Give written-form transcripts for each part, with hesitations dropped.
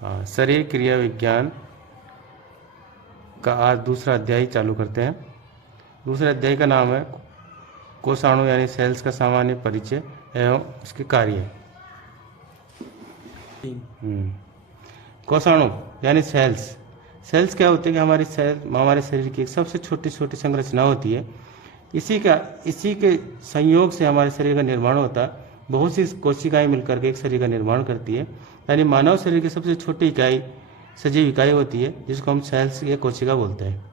शरीर क्रिया विज्ञान का आज दूसरा अध्याय चालू करते हैं। दूसरे अध्याय का नाम है कोषाणु यानी सेल्स का सामान्य परिचय एवं उसके कार्य। कोषाणु यानी सेल्स। सेल्स क्या होते हैं कि हमारे शरीर की एक सबसे छोटी छोटी संरचना होती है। इसी के संयोग से हमारे शरीर का निर्माण होता है। बहुत सी कोशिकाएं मिलकर के एक शरीर का निर्माण करती है। यानी मानव शरीर की सबसे छोटी इकाई सजीव इकाई होती है जिसको हम सेल्स या कोशिका बोलते हैं।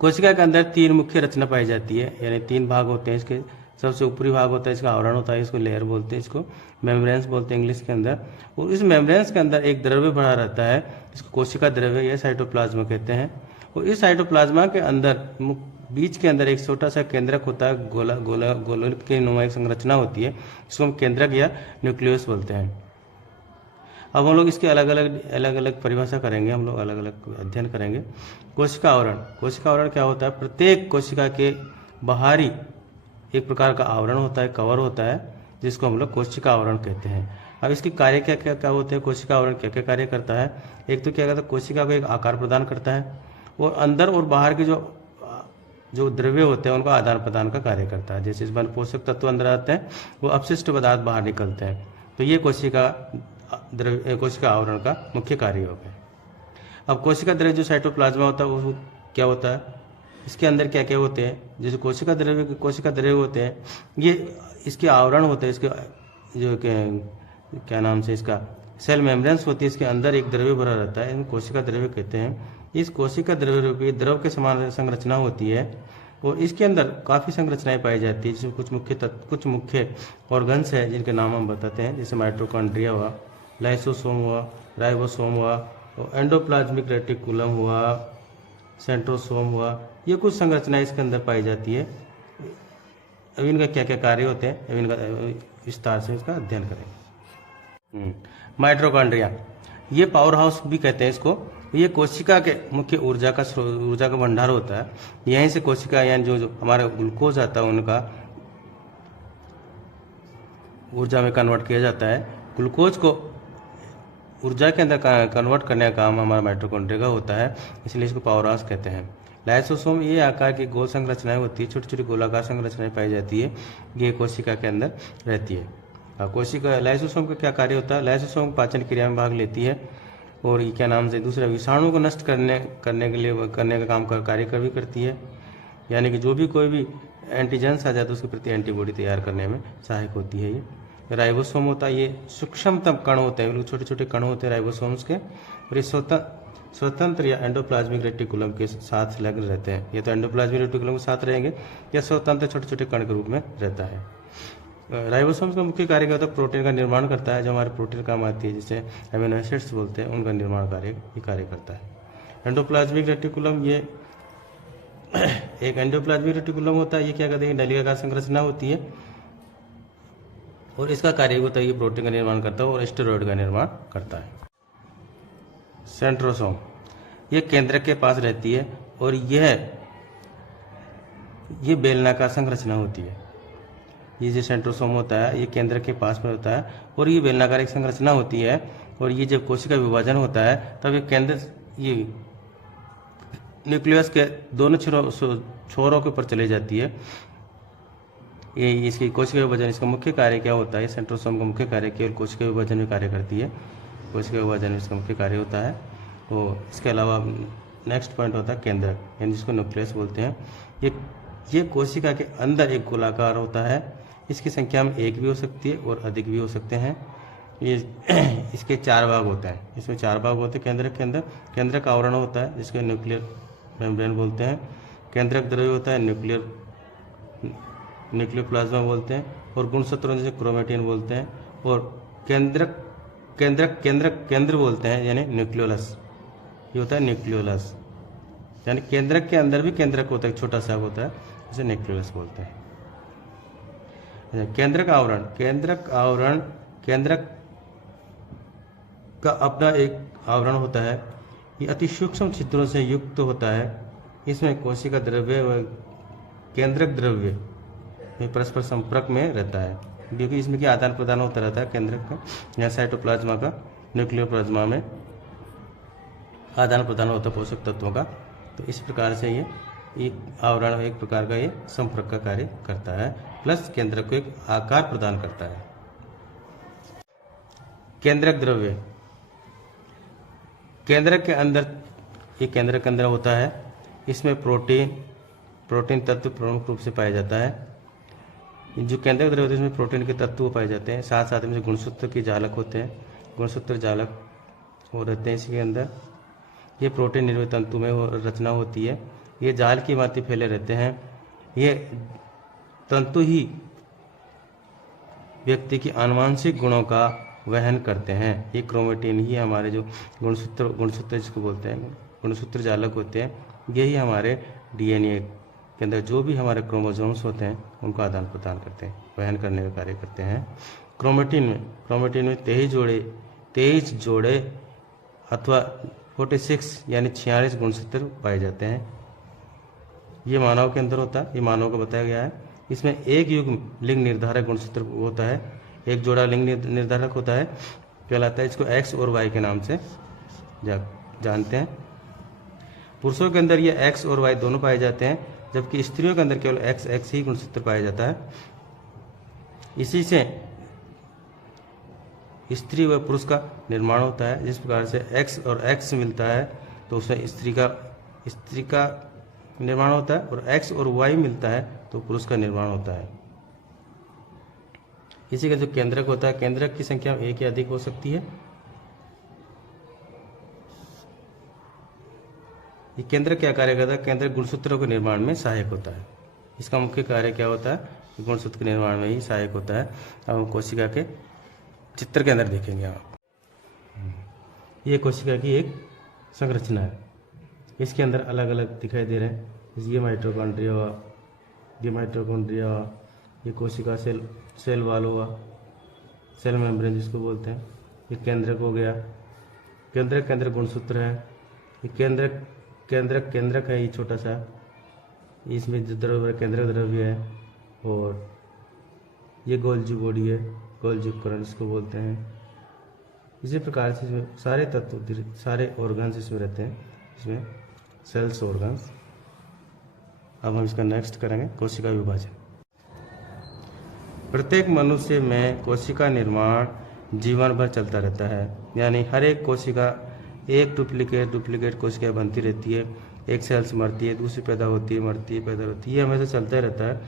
कोशिका के अंदर तीन मुख्य रचना पाई जाती है, यानी तीन भाग होते हैं इसके। सबसे ऊपरी भाग होता है इसका आवरण होता है, इसको लेयर बोलते हैं, इसको मेम्ब्रेन्स बोलते हैं इंग्लिश के अंदर। और इस मेम्ब्रेन्स के अंदर एक द्रव्य भरा रहता है, इसको कोशिका द्रव्य या साइटोप्लाज्मा कहते हैं। और इस साइटोप्लाज्मा के अंदर बीच के अंदर एक छोटा सा केंद्रक होता है, गोला की नुमा संरचना होती है, इसको हम केंद्रक या न्यूक्लियस बोलते हैं। अब हम लोग इसके अलग अलग परिभाषा करेंगे, हम लोग अलग अलग अध्ययन करेंगे। कोशिका आवरण क्या होता है? प्रत्येक कोशिका के बाहरी एक प्रकार का आवरण होता है, कवर होता है, जिसको हम लोग कोशिका आवरण कहते हैं। अब इसके कार्य क्या क्या होते हैं? कोशिका आवरण क्या क्या कार्य करता है? एक तो क्या करता है, कोशिका को एक आकार प्रदान करता है और अंदर और बाहर के जो द्रव्य होते हैं उनका आदान प्रदान का कार्य करता है। जैसे इसमें पोषक तत्व अंदर आते हैं, वो अपशिष्ट पदार्थ बाहर निकलते हैं। तो ये कोशिका आवरण का मुख्य कार्य हो गया। अब कोशिका द्रव्य जो साइटोप्लाज्मा होता है वो क्या होता है? इसके अंदर क्या क्या होते हैं? जैसे कोशिका द्रव्य होते हैं, ये इसके आवरण होते हैं, इसके जो क्या नाम से इसका सेल मेम्ब्रेन्स होती है, इसके अंदर एक द्रव्य भरा रहता है, इसमें कोशिका द्रव्य कहते हैं। इस कोशिका द्रव्य रूपी द्रव के समान संरचना होती है और इसके अंदर काफ़ी संरचनाएं पाई जाती है, जिसमें कुछ मुख्य ऑर्गन्स है जिनके नाम हम बताते हैं। जैसे माइटोकॉन्ड्रिया हुआ, लाइसोसोम हुआ, राइबोसोम हुआ, और एंडोप्लाज्मिक रेटिकुलम हुआ, सेंट्रोसोम हुआ। ये कुछ संरचनाएं इसके अंदर पाई जाती है। अब इनका क्या क्या कार्य होते हैं, अब इनका विस्तार से इसका अध्ययन करेंगे। माइटोकॉन्ड्रिया, ये पावर हाउस भी कहते हैं इसको। ये कोशिका के मुख्य ऊर्जा का भंडार होता है। यहीं से कोशिका यानी जो हमारा ग्लूकोज आता है उनका ऊर्जा में कन्वर्ट किया जाता है। ग्लूकोज को ऊर्जा के अंदर कन्वर्ट करने का काम हमारा माइटोकॉन्ड्रिया का होता है, इसलिए इसको पावर हाउस कहते हैं। लाइसोसोम, ये आकार की गोल संरचनाएं होती है, छोटी छोटी गोलाकार संरचनाएं पाई जाती है, ये कोशिका के अंदर रहती है। कोशिका लाइसोसोम का क्या कार्य होता है? लाइसोसोम पाचन क्रिया में भाग लेती है और ये क्या नाम से दूसरा विषाणु को नष्ट करने का काम कार्य भी करती है। यानी कि जो भी कोई भी एंटीजेंस आ जाता है उसके प्रति एंटीबॉडी तैयार करने में सहायक होती है। ये राइबोसोम होता है, ये सूक्ष्मतम कण होते हैं, छोटे छोटे कण होते हैं राइबोसोम्स के, और ये स्वतंत्र या एंडोप्लाज्मिक रेटिकुलम के साथ संलग्न रहते हैं। ये तो एंडोप्लाज्मिक रेटिकुलम के साथ रहेंगे या स्वतंत्र छोटे छोटे कण के रूप में रहता है। राइबोसोम्स का मुख्य कार्य क्या होता है? प्रोटीन का निर्माण करता है, जो हमारे प्रोटीन काम आती है, जिसे अमीनो एसिड्स बोलते हैं, उनका निर्माण कार्य करता है। एंडोप्लाज्मिक रेटिकुलम, ये एक एंडोप्लाज्मिक रेटिकुलम होता है, ये क्या कहते हैं? नलिकाकार संरचना होती है और इसका कार्य होता है ये प्रोटीन का निर्माण करता है और स्टेरॉइड का निर्माण करता है। सेंट्रोसोम, ये केंद्रक के पास रहती है और ये बेलनाकार संरचना होती है। ये जो सेंट्रोसोम होता है ये केंद्र के पास में होता है और ये बेलनाकार एक संरचना होती है। और ये जब कोशिका विभाजन होता है तब ये न्यूक्लियस के दोनों छोरों के ऊपर चले जाती है। ये इसकी कोशिका विभाजन, इसका मुख्य कार्य क्या होता है? सेंट्रोसोम का मुख्य कार्य केवल कोशिका विभाजन में कार्य करती है, कोशिका विभाजन में इसका मुख्य कार्य होता है। और इसके अलावा नेक्स्ट पॉइंट होता है केंद्रक, यानी जिसको न्यूक्लियस बोलते हैं। ये कोशिका के अंदर एक गोलाकार होता है, इसकी संख्या में एक भी हो सकती है और अधिक भी हो सकते हैं। ये इसके चार भाग होते हैं, इसमें चार भाग होते हैं केंद्रक के अंदर। केंद्रक आवरण होता है जिसको न्यूक्लियर मेम्ब्रेन बोलते हैं। केंद्रक द्रव्य होता है न्यूक्लियर प्लाज्मा बोलते हैं, और गुणसूत्रों जैसे क्रोमेटिन बोलते हैं। और केंद्र बोलते हैं, यानी न्यूक्लियोलस, ये होता है न्यूक्लियोलस। यानी केंद्रक के अंदर भी केंद्रक होता है, छोटा सा होता है, जिसे न्यूक्लियोलस बोलते हैं। केंद्रक का अपना एक आवरण होता है, ये अति सूक्ष्म छिद्रों से युक्त होता है। इसमें कोशिका द्रव्य व केंद्रक द्रव्य में परस्पर संपर्क में रहता है, क्योंकि इसमें क्या आदान प्रदान होता रहता है केंद्रक का या साइटोप्लाज्मा का। न्यूक्लियर प्लाज्मा में आदान प्रदान होता है पोषक तत्वों का। तो इस प्रकार से ये एक आवरण एक प्रकार का ये संपर्क का कार्य करता है, प्लस केंद्रक को एक आकार प्रदान करता है। केंद्रक द्रव्य, केंद्रक के अंदर, ये केंद्रक के अंदर होता है, इसमें प्रोटीन तत्व प्रमुख रूप से पाया जाता है। जो केंद्रक द्रव्य होते हैं इसमें प्रोटीन के तत्व पाए जाते हैं, साथ साथ में गुणसूत्र के जालक होते हैं, गुणसूत्र जालक वो रहते हैं इसके अंदर। ये प्रोटीन निर्मित तंतु में रचना होती है, ये जाल की भांति फैले रहते हैं। ये तंतु ही व्यक्ति की आनुवांशिक गुणों का वहन करते हैं। ये क्रोमेटिन ही हमारे जो गुणसूत्र जिसको बोलते हैं, गुणसूत्र जालक होते हैं, यही हमारे डीएनए के अंदर जो भी हमारे क्रोमोसोम्स होते हैं उनको आदान प्रदान करते हैं, वहन करने का कार्य करते हैं। क्रोमेटिन में 23 जोड़े अथवा 46 यानी 46 गुणसूत्र पाए जाते हैं। ये मानव के अंदर होता है, ये मानव को बताया गया है। इसमें एक युग्म लिंग निर्धारक गुणसूत्र होता है, एक जोड़ा लिंग निर्धारक होता है, कहलाता है, इसको एक्स और वाई के नाम से जानते हैं। पुरुषों के अंदर ये एक्स और वाई दोनों पाए जाते हैं, जबकि स्त्रियों के अंदर केवल एक्स ही गुणसूत्र पाया जाता है। इसी से स्त्री व पुरुष का निर्माण होता है। जिस प्रकार से एक्स और एक्स मिलता है तो उसमें स्त्री का निर्माण होता है, और एक्स और वाई मिलता है तो पुरुष का निर्माण होता है। इसी का जो केंद्रक होता है, केंद्रक की संख्या एक या अधिक हो सकती है। ये केंद्रक क्या कार्य करता है? केंद्रक गुणसूत्रों के निर्माण में सहायक होता है। इसका मुख्य कार्य क्या होता है? गुणसूत्र के निर्माण में ही सहायक होता है। अब हम कोशिका के चित्र के अंदर देखेंगे आप। ये कोशिका की एक संरचना है, इसके अंदर अलग अलग दिखाई दे रहे हैं। ये माइटोकॉन्ड्रिया, ये कोशिका सेल वाल हुआ, सेल मेम्ब्रेन जिसको बोलते हैं। ये केंद्रक हो गया, केंद्रक गुणसूत्र है। ये केंद्रक है, ये छोटा सा, इसमें जो द्रव्य केंद्रक द्रव्य है। और ये गोल्जी बॉडी है, गोल्जी उपकरण जिसको बोलते हैं। इसी प्रकार से इसमें सारे तत्व, सारे ऑर्गन्स इसमें रहते हैं, इसमें सेल्स ऑर्गन्स। अब हम इसका नेक्स्ट करेंगे कोशिका विभाजन। प्रत्येक मनुष्य में कोशिका निर्माण जीवन भर चलता रहता है, यानी हर एक कोशिका एक डुप्लीकेट कोशिका बनती रहती है। एक सेल्स मरती है, दूसरी पैदा होती है, मरती है, पैदा होती है, ये हमेशा चलता रहता है।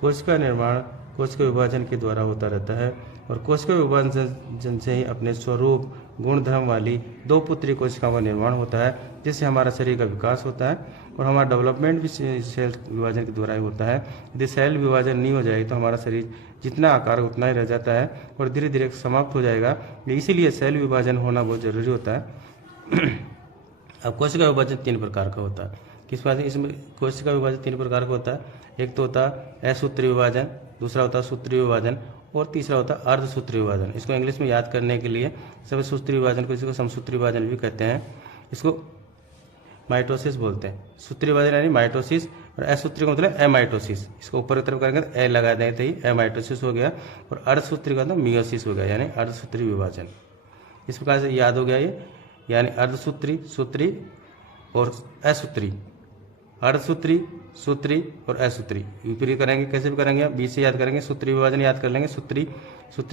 कोशिका निर्माण कोशिका विभाजन के द्वारा होता रहता है, और कोशिका विभाजन से ही अपने स्वरूप गुणधर्म वाली 2 पुत्री कोशिकाओं का निर्माण होता है, जिससे हमारा शरीर का विकास होता है, और हमारा डेवलपमेंट भी सेल विभाजन के द्वारा ही होता है। यदि सेल विभाजन नहीं हो जाए तो हमारा शरीर जितना आकार उतना ही रह जाता है और धीरे धीरे समाप्त हो जाएगा। इसीलिए सेल विभाजन होना बहुत जरूरी होता है। अब कोशिका विभाजन 3 प्रकार का होता है। किस बात है? इसमें कोशिका विभाजन 3 प्रकार का होता है। एक तो होता है असूत्री विभाजन, दूसरा होता है सूत्री विभाजन, और तीसरा होता है अर्धसूत्री विभाजन। इसको इंग्लिश में याद करने के लिए सभी सूत्री विभाजन को, इसको समसूत्री विभाजन भी कहते हैं। इसको माइटोसिस बोलते हैं। सूत्री विभाजन यानी माइटोसिस, और असूत्री का मतलब एमाइटोसिस। इसको ऊपर की तरफ करेंगे तो ए लगा दें तो ही एमाइटोसिस हो गया, और अर्धसूत्री का मतलब मियोसिस हो गया, यानी अर्धसूत्री विभाजन। इस प्रकार से याद हो गया ये, यानी अर्धसूत्री, सूत्री और असूत्री, अर्धसूत्री, सूत्री और असूत्री। विपरीत करेंगे, कैसे भी करेंगे आप, बीच से याद करेंगे, सूत्री विभाजन याद कर लेंगे। सूत्री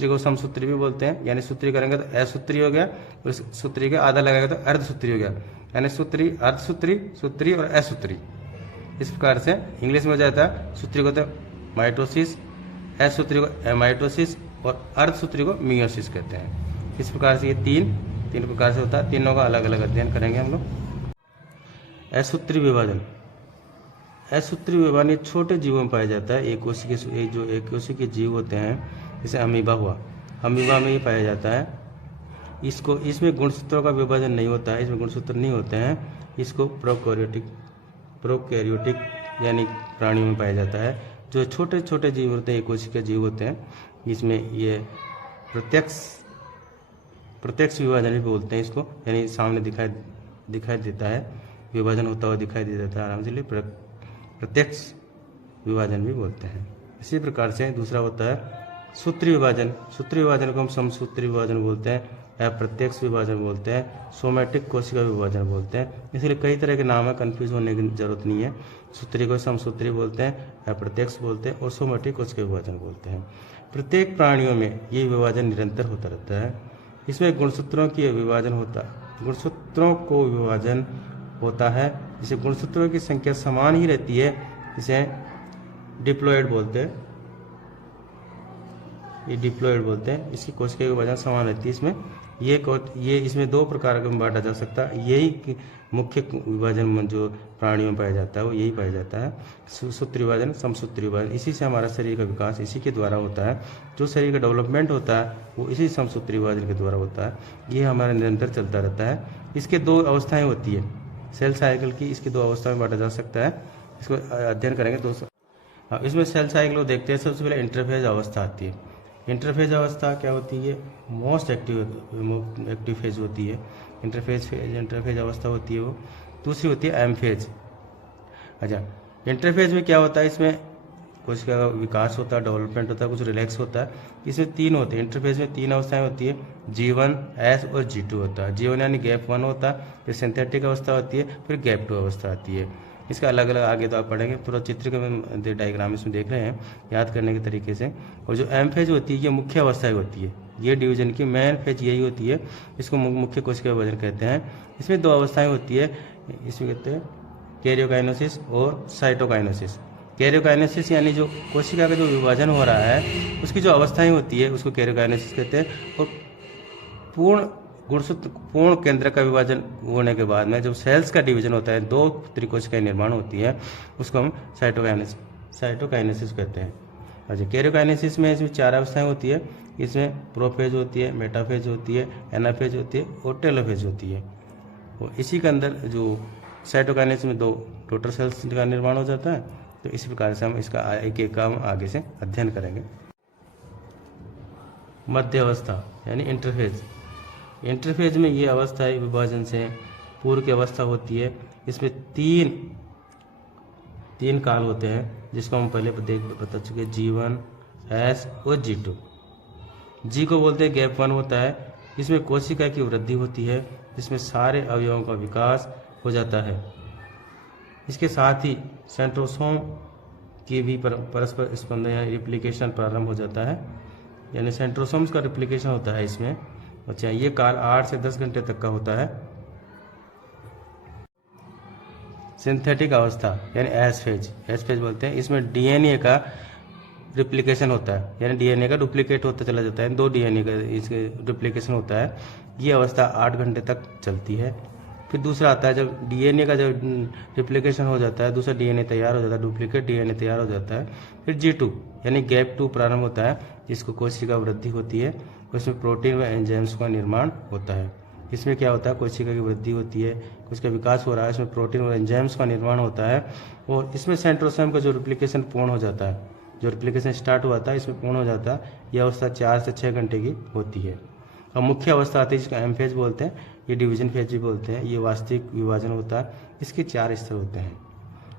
को समसूत्री भी बोलते हैं, यानी सूत्री करेंगे तो असूत्री हो गया, और सूत्री का आधा लगाएगा तो अर्धसूत्री हो गया, यानी सूत्री, अर्धसूत्री, सूत्री और असूत्री। इस प्रकार से इंग्लिश में हो जाता है। सूत्री को तो माइटोसिस, असूत्री को एमाइटोसिस, और अर्धसूत्री को मियोसिस कहते हैं। इस प्रकार से ये तीन प्रकार से होता है। तीनों का अलग अलग अध्ययन करेंगे हम लोग। असूत्री विभाजन छोटे जीवों में पाया जाता है। एक कोशिकीय के जीव होते हैं, जैसे अमीबा हुआ, अमीबा में ही पाया जाता है। इसमें गुणसूत्रों का विभाजन नहीं होता है, इसमें गुणसूत्र नहीं होते हैं। इसको प्रोकैरियोटिक यानी प्राणियों में पाया जाता है। जो छोटे छोटे जीव होते हैं, एक कोशिकीय जीव होते हैं, इसमें ये प्रत्यक्ष विभाजन भी बोलते हैं इसको, यानी सामने दिखाई देता है, विभाजन होता हुआ दिखाई दे देता है आराम से, प्रत्यक्ष विभाजन भी बोलते हैं। इसी प्रकार से दूसरा होता है सूत्री विभाजन को हम समसूत्री विभाजन बोलते हैं, अप्रत्यक्ष विभाजन बोलते हैं, सोमैटिक कोशिका विभाजन बोलते हैं। इसलिए कई तरह के नाम है, कंफ्यूज होने की जरूरत नहीं है। सूत्री को समसूत्री बोलते हैं, अप्रत्यक्ष बोलते हैं और सोमैटिक कोशिका विभाजन बोलते हैं। प्रत्येक प्राणियों में ये विभाजन निरंतर होता रहता है। इसमें गुणसूत्रों की विभाजन होता है, गुणसूत्रों को विभाजन होता है। जिसे गुणसूत्रों की संख्या समान ही रहती है, इसे डिप्लॉइड बोलते हैं, ये डिप्लॉइड बोलते हैं। इसकी कोशिका की विभाजन समान रहती है। इसमें ये इसमें दो प्रकार का बांटा जा सकता है। यही मुख्य विभाजन जो प्राणियों में पाया जाता है वो यही पाया जाता है, सूत्री विभाजन, समसूत्री विभाजन। इसी से हमारा शरीर का विकास इसी के द्वारा होता है। जो शरीर का डेवलपमेंट होता है वो इसी समसूत्री विभाजन के द्वारा होता है। ये हमारा निरंतर चलता रहता है। इसके दो अवस्थाएं होती है सेल साइकिल की, इसकी दो अवस्था में बांटा जा सकता है। इसको अध्ययन करेंगे दोस्तों। इसमें सेल साइकिल को देखते हैं। सबसे पहले इंटरफेज अवस्था आती है। इंटरफेज अवस्था क्या होती है? मोस्ट एक्टिव फेज होती है। इंटरफेज अवस्था होती है वो। दूसरी होती है एम फेज। अच्छा, इंटरफेज में क्या होता है? इसमें कुछ का विकास होता है, डेवलपमेंट होता है, कुछ रिलैक्स होता है। इसमें तीन होते हैं, इंटरफेज में तीन अवस्थाएं होती है, G1, S और G2 होता है। G1 यानी गैप 1 होता है, फिर सिंथेटिक अवस्था होती है, फिर गैप 2 अवस्था आती है। इसका अलग अलग आगे तो आप पढ़ेंगे, थोड़ा चित्र के डायग्राम इसमें देख रहे हैं याद करने के तरीके से। और जो एम फेज होती है ये मुख्य अवस्था होती है, ये डिवीजन की मेन फेज यही होती है, इसको मुख्य कोशिका विभाजन कहते हैं। इसमें दो अवस्थाएं होती है, इसमें कहते हैं कैरियोकाइनेसिस और साइटोकाइनेसिस। कैरियोकाइनेसिस यानी जो कोशिका का जो विभाजन हो रहा है उसकी जो अवस्थाएं होती है उसको कैरियोकाइनेसिस कहते हैं। और पूर्ण केंद्र का विभाजन होने के बाद में जब सेल्स का डिवीजन होता है, दो त्रिकोशिकाएं निर्माण होती है, उसको हम साइटोकाइनेसिस कहते हैं। अच्छा, कैरियोकाइनेसिस में इसमें चार अवस्थाएं होती है। इसमें प्रोफेज होती है, मेटाफेज होती है, एनाफेज होती है और टेलोफेज होती है। और इसी के अंदर जो साइटोकाइनेसिस में दो टोटल सेल्स का निर्माण हो जाता है। तो इस प्रकार से हम इसका एक एक काम आगे से अध्ययन करेंगे। मध्य अवस्था यानी इंटरफेज। इंटरफेज में ये अवस्था है विभाजन से पूर्व की अवस्था होती है। इसमें तीन काल होते हैं जिसको हम पहले बता चुके, G1, S और G2। G को बोलते हैं गैप 1 होता है। इसमें कोशिका की वृद्धि होती है, इसमें सारे अवयवों का विकास हो जाता है। इसके साथ ही सेंट्रोसोम की भी परस्पर स्पंदन या रिप्लिकेशन प्रारंभ हो जाता है, यानी सेंट्रोसोम्स का रिप्लिकेशन होता है इसमें। अच्छा, ये काल 8 से 10 घंटे तक का होता है। सिंथेटिक अवस्था यानी एस फेज बोलते हैं। इसमें डीएनए का रिप्लिकेशन होता है, यानी डीएनए का डुप्लीकेट होता चला जाता है, 2 डीएनए का इसके रिप्लिकेशन होता है। ये अवस्था 8 घंटे तक चलती है। फिर दूसरा आता है जब डीएनए का जब रिप्लिकेशन हो जाता है, दूसरा डीएनए तैयार हो जाता है, डुप्लीकेट डीएनए तैयार हो जाता है। फिर G2 यानी गैप 2 प्रारंभ होता है, जिसको कोशिका वृद्धि होती है। उसमें प्रोटीन व एंजाइम्स का निर्माण होता है। इसमें क्या होता है? कोशिका की वृद्धि होती है, उसका विकास हो रहा है, इसमें प्रोटीन और एंजाइम्स का निर्माण होता है। और इसमें सेंट्रोसोम का जो रिप्लिकेशन पूर्ण हो जाता है, जो रिप्लिकेशन स्टार्ट हुआ था इसमें पूर्ण हो जाता है। यह अवस्था 4 से 6 घंटे की होती है। और मुख्य अवस्था आती है जिसका एम फेज बोलते हैं, ये डिवीजन फेज भी बोलते हैं। ये वास्तविक विभाजन होता है। इसके 4 स्तर होते हैं।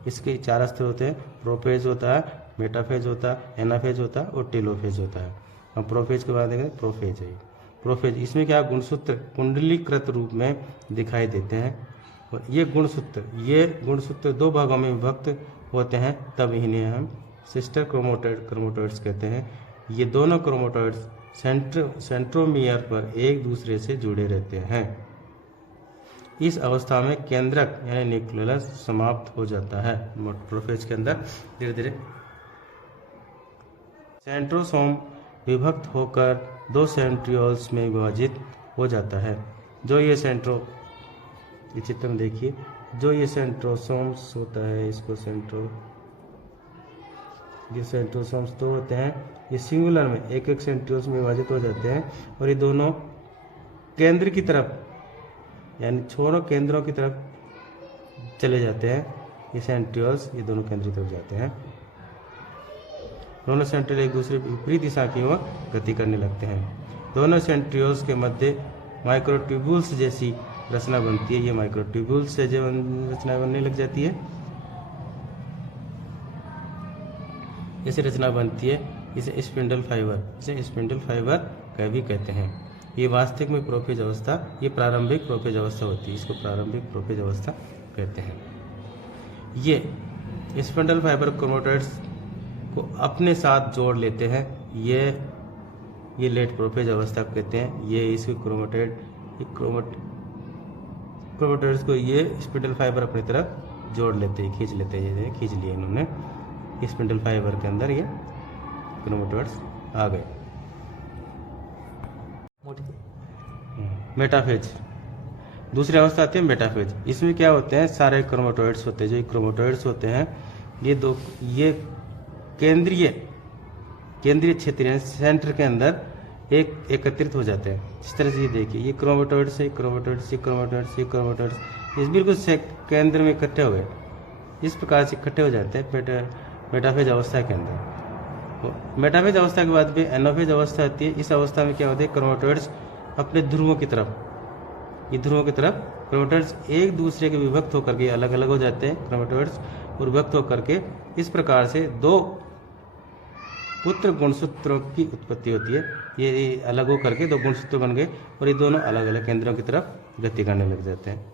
इसके 4 स्तर होते हैं, प्रोफेज होता है, मेटाफेज होता है, एनाफेज होता है और टेलोफेज होता है। हम प्रोफेज के बाद देखें, प्रोफेज है। प्रोफेज इसमें क्या गुणसूत्र कुंडलीकृत रूप में दिखाई देते हैं। और ये गुणसूत्र 2 भागों में विभक्त होते हैं, तब इन्हें हम सिस्टर क्रोमोटॉइड्स कहते हैं। ये दोनों क्रोमोटॉइड्स सेंट्रोमियर पर एक दूसरे से जुड़े रहते हैं। इस अवस्था में केंद्रक यानी न्यूक्लियस समाप्त हो जाता है। प्रोफेज के अंदर धीरे धीरे सेंट्रोसोम विभक्त होकर 2 सेंट्रियोल्स में विभाजित हो जाता है। जो ये चित्र में देखिए, जो ये सेंट्रोसोम्स होता है, इसको ये सेंट्रोसोम्स 2 होते हैं। ये सिंगुलर में एक एक सेंट्रियोल्स में विभाजित हो जाते हैं और ये दोनों केंद्र की तरफ यानी छोरों केंद्रों की तरफ चले जाते हैं। ये सेंट्रियोल्स ये दोनों केंद्र की तरफ जाते हैं। दोनों सेंट्रियोल एक दूसरे विपरीत दिशा की ओर गति करने लगते हैं। दोनों सेंट्रियोल्स के मध्य माइक्रोट्यूब्यूल्स जैसी रचना बनती है। ये माइक्रोट्यूब्यूल्स से जो रचना बनने लग जाती है, ऐसी रचना बनती है। इसे स्पिंडल फाइबर भी कहते हैं। ये वास्तविक में प्रोफेज अवस्था, ये प्रारंभिक प्रोफेज अवस्था होती है, इसको प्रारंभिक प्रोफेज अवस्था कहते हैं। ये स्पिंडल फाइबर क्रोमेटोइड्स को अपने साथ जोड़ लेते हैं, ये लेट प्रोफेज अवस्था कहते हैं। ये इसके क्रोमेटोइड्स को ये स्पिंडल फाइबर अपनी तरफ जोड़ लेते हैं, खींच लेते हैं। ये खींच लिए इन्होंने, स्पिंडल फाइबर के अंदर ये क्रोमेटोइड्स आ गए। मेटाफेज, दूसरी अवस्था आती है मेटाफेज। इसमें क्या होते हैं, सारे क्रोमेटोइड्स होते हैं, जो क्रोमेटोइड्स होते हैं ये केंद्रीय क्षेत्र सेंटर के अंदर एकत्रित हो जाते हैं। इस तरह से ये देखिए, ये क्रोमेटोइड्स इस बिल्कुल से केंद्र में इकट्ठे हो गए, इस प्रकार से इकट्ठे हो जाते हैं मेटाफेज अवस्था के अंदर। मेटाफेज अवस्था के बाद भी एनाफेज अवस्था आती है। इस अवस्था में क्या होता है, क्रोमेटोइड्स अपने ध्रुवों की तरफ क्रोमेटोइड्स एक दूसरे के विभक्त होकर के अलग अलग हो जाते हैं। क्रोमेटोइड्स और विभक्त होकर के इस प्रकार से दो पुत्र गुणसूत्रों की उत्पत्ति होती है। ये अलग होकर के दो गुणसूत्र बन गए और ये दोनों अलग अलग केंद्रों की तरफ गति करने लग जाते हैं।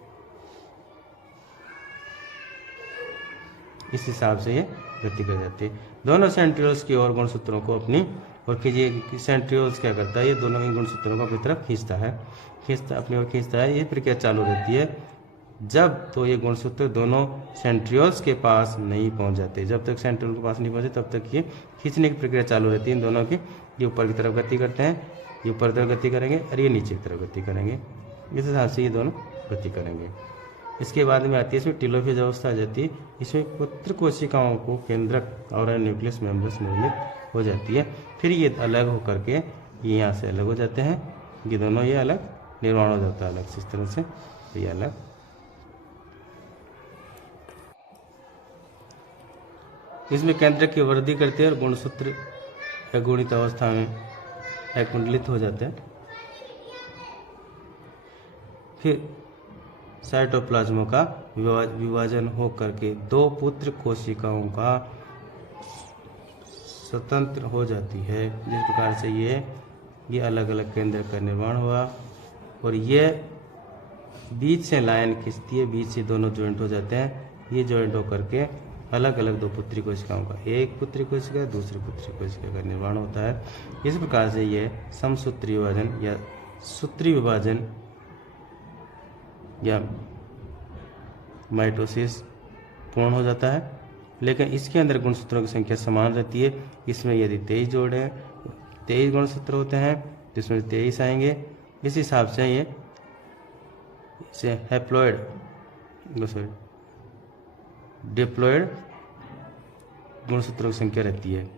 इस हिसाब से ये गति कर जाती है। दोनों सेंट्रियोल्स की ओर गुणसूत्रों को अपनी और खींचिए। सेंट्रियोल्स क्या करता है, ये दोनों ही गुणसूत्रों को अपनी तरफ अपनी ओर खींचता है। ये प्रक्रिया चालू रहती है जब तो ये गुणसूत्र दोनों सेंट्रियोल्स के पास नहीं पहुंच जाते। जब तक सेंट्रियोल के पास नहीं पहुंचे तब तक ये खींचने की प्रक्रिया चालू रहती है इन दोनों की। ये ऊपर की तरफ गति करते हैं, ये ऊपर की तरफ गति करेंगे और ये नीचे की तरफ गति करेंगे। इस हिसाब से ये दोनों गति करेंगे। इसके बाद में आती है इसमें टेलोफेज अवस्था आ जाती है। इसमें पुत्र कोशिकाओं को केंद्रक और न्यूक्लियस मेम्ब्रेस निर्मित हो जाती है। फिर ये अलग होकर के ये यहाँ से अलग हो जाते हैं। ये दोनों ये अलग निर्माण हो जाता है अलग से, इस तरह से ये अलग। इसमें केंद्रक की वृद्धि करते हैं और गुणसूत्र अगुणित अवस्था में अकुंडलित हो जाते हैं। फिर साइटोप्लाज्म का विभाजन हो करके दो पुत्र कोशिकाओं का स्वतंत्र हो जाती है। जिस प्रकार से ये अलग अलग केंद्र का निर्माण हुआ और ये बीच से लाइन खींचती है, बीच से दोनों ज्वाइंट हो जाते हैं। ये ज्वाइंट होकर के अलग अलग दो पुत्री कोशिकाओं का, एक पुत्री कोशिका दूसरी पुत्री कोशिका का निर्माण होता है। इस प्रकार से ये समसूत्री विभाजन या सूत्री विभाजन या माइटोसिस पूर्ण हो जाता है। लेकिन इसके अंदर गुणसूत्रों की संख्या समान रहती है। इसमें यदि 23 जोड़े 23 गुणसूत्र होते हैं तो इसमें 23 आएंगे। इस हिसाब से ये डिप्लॉयड गुणसूत्रों की संख्या रहती है,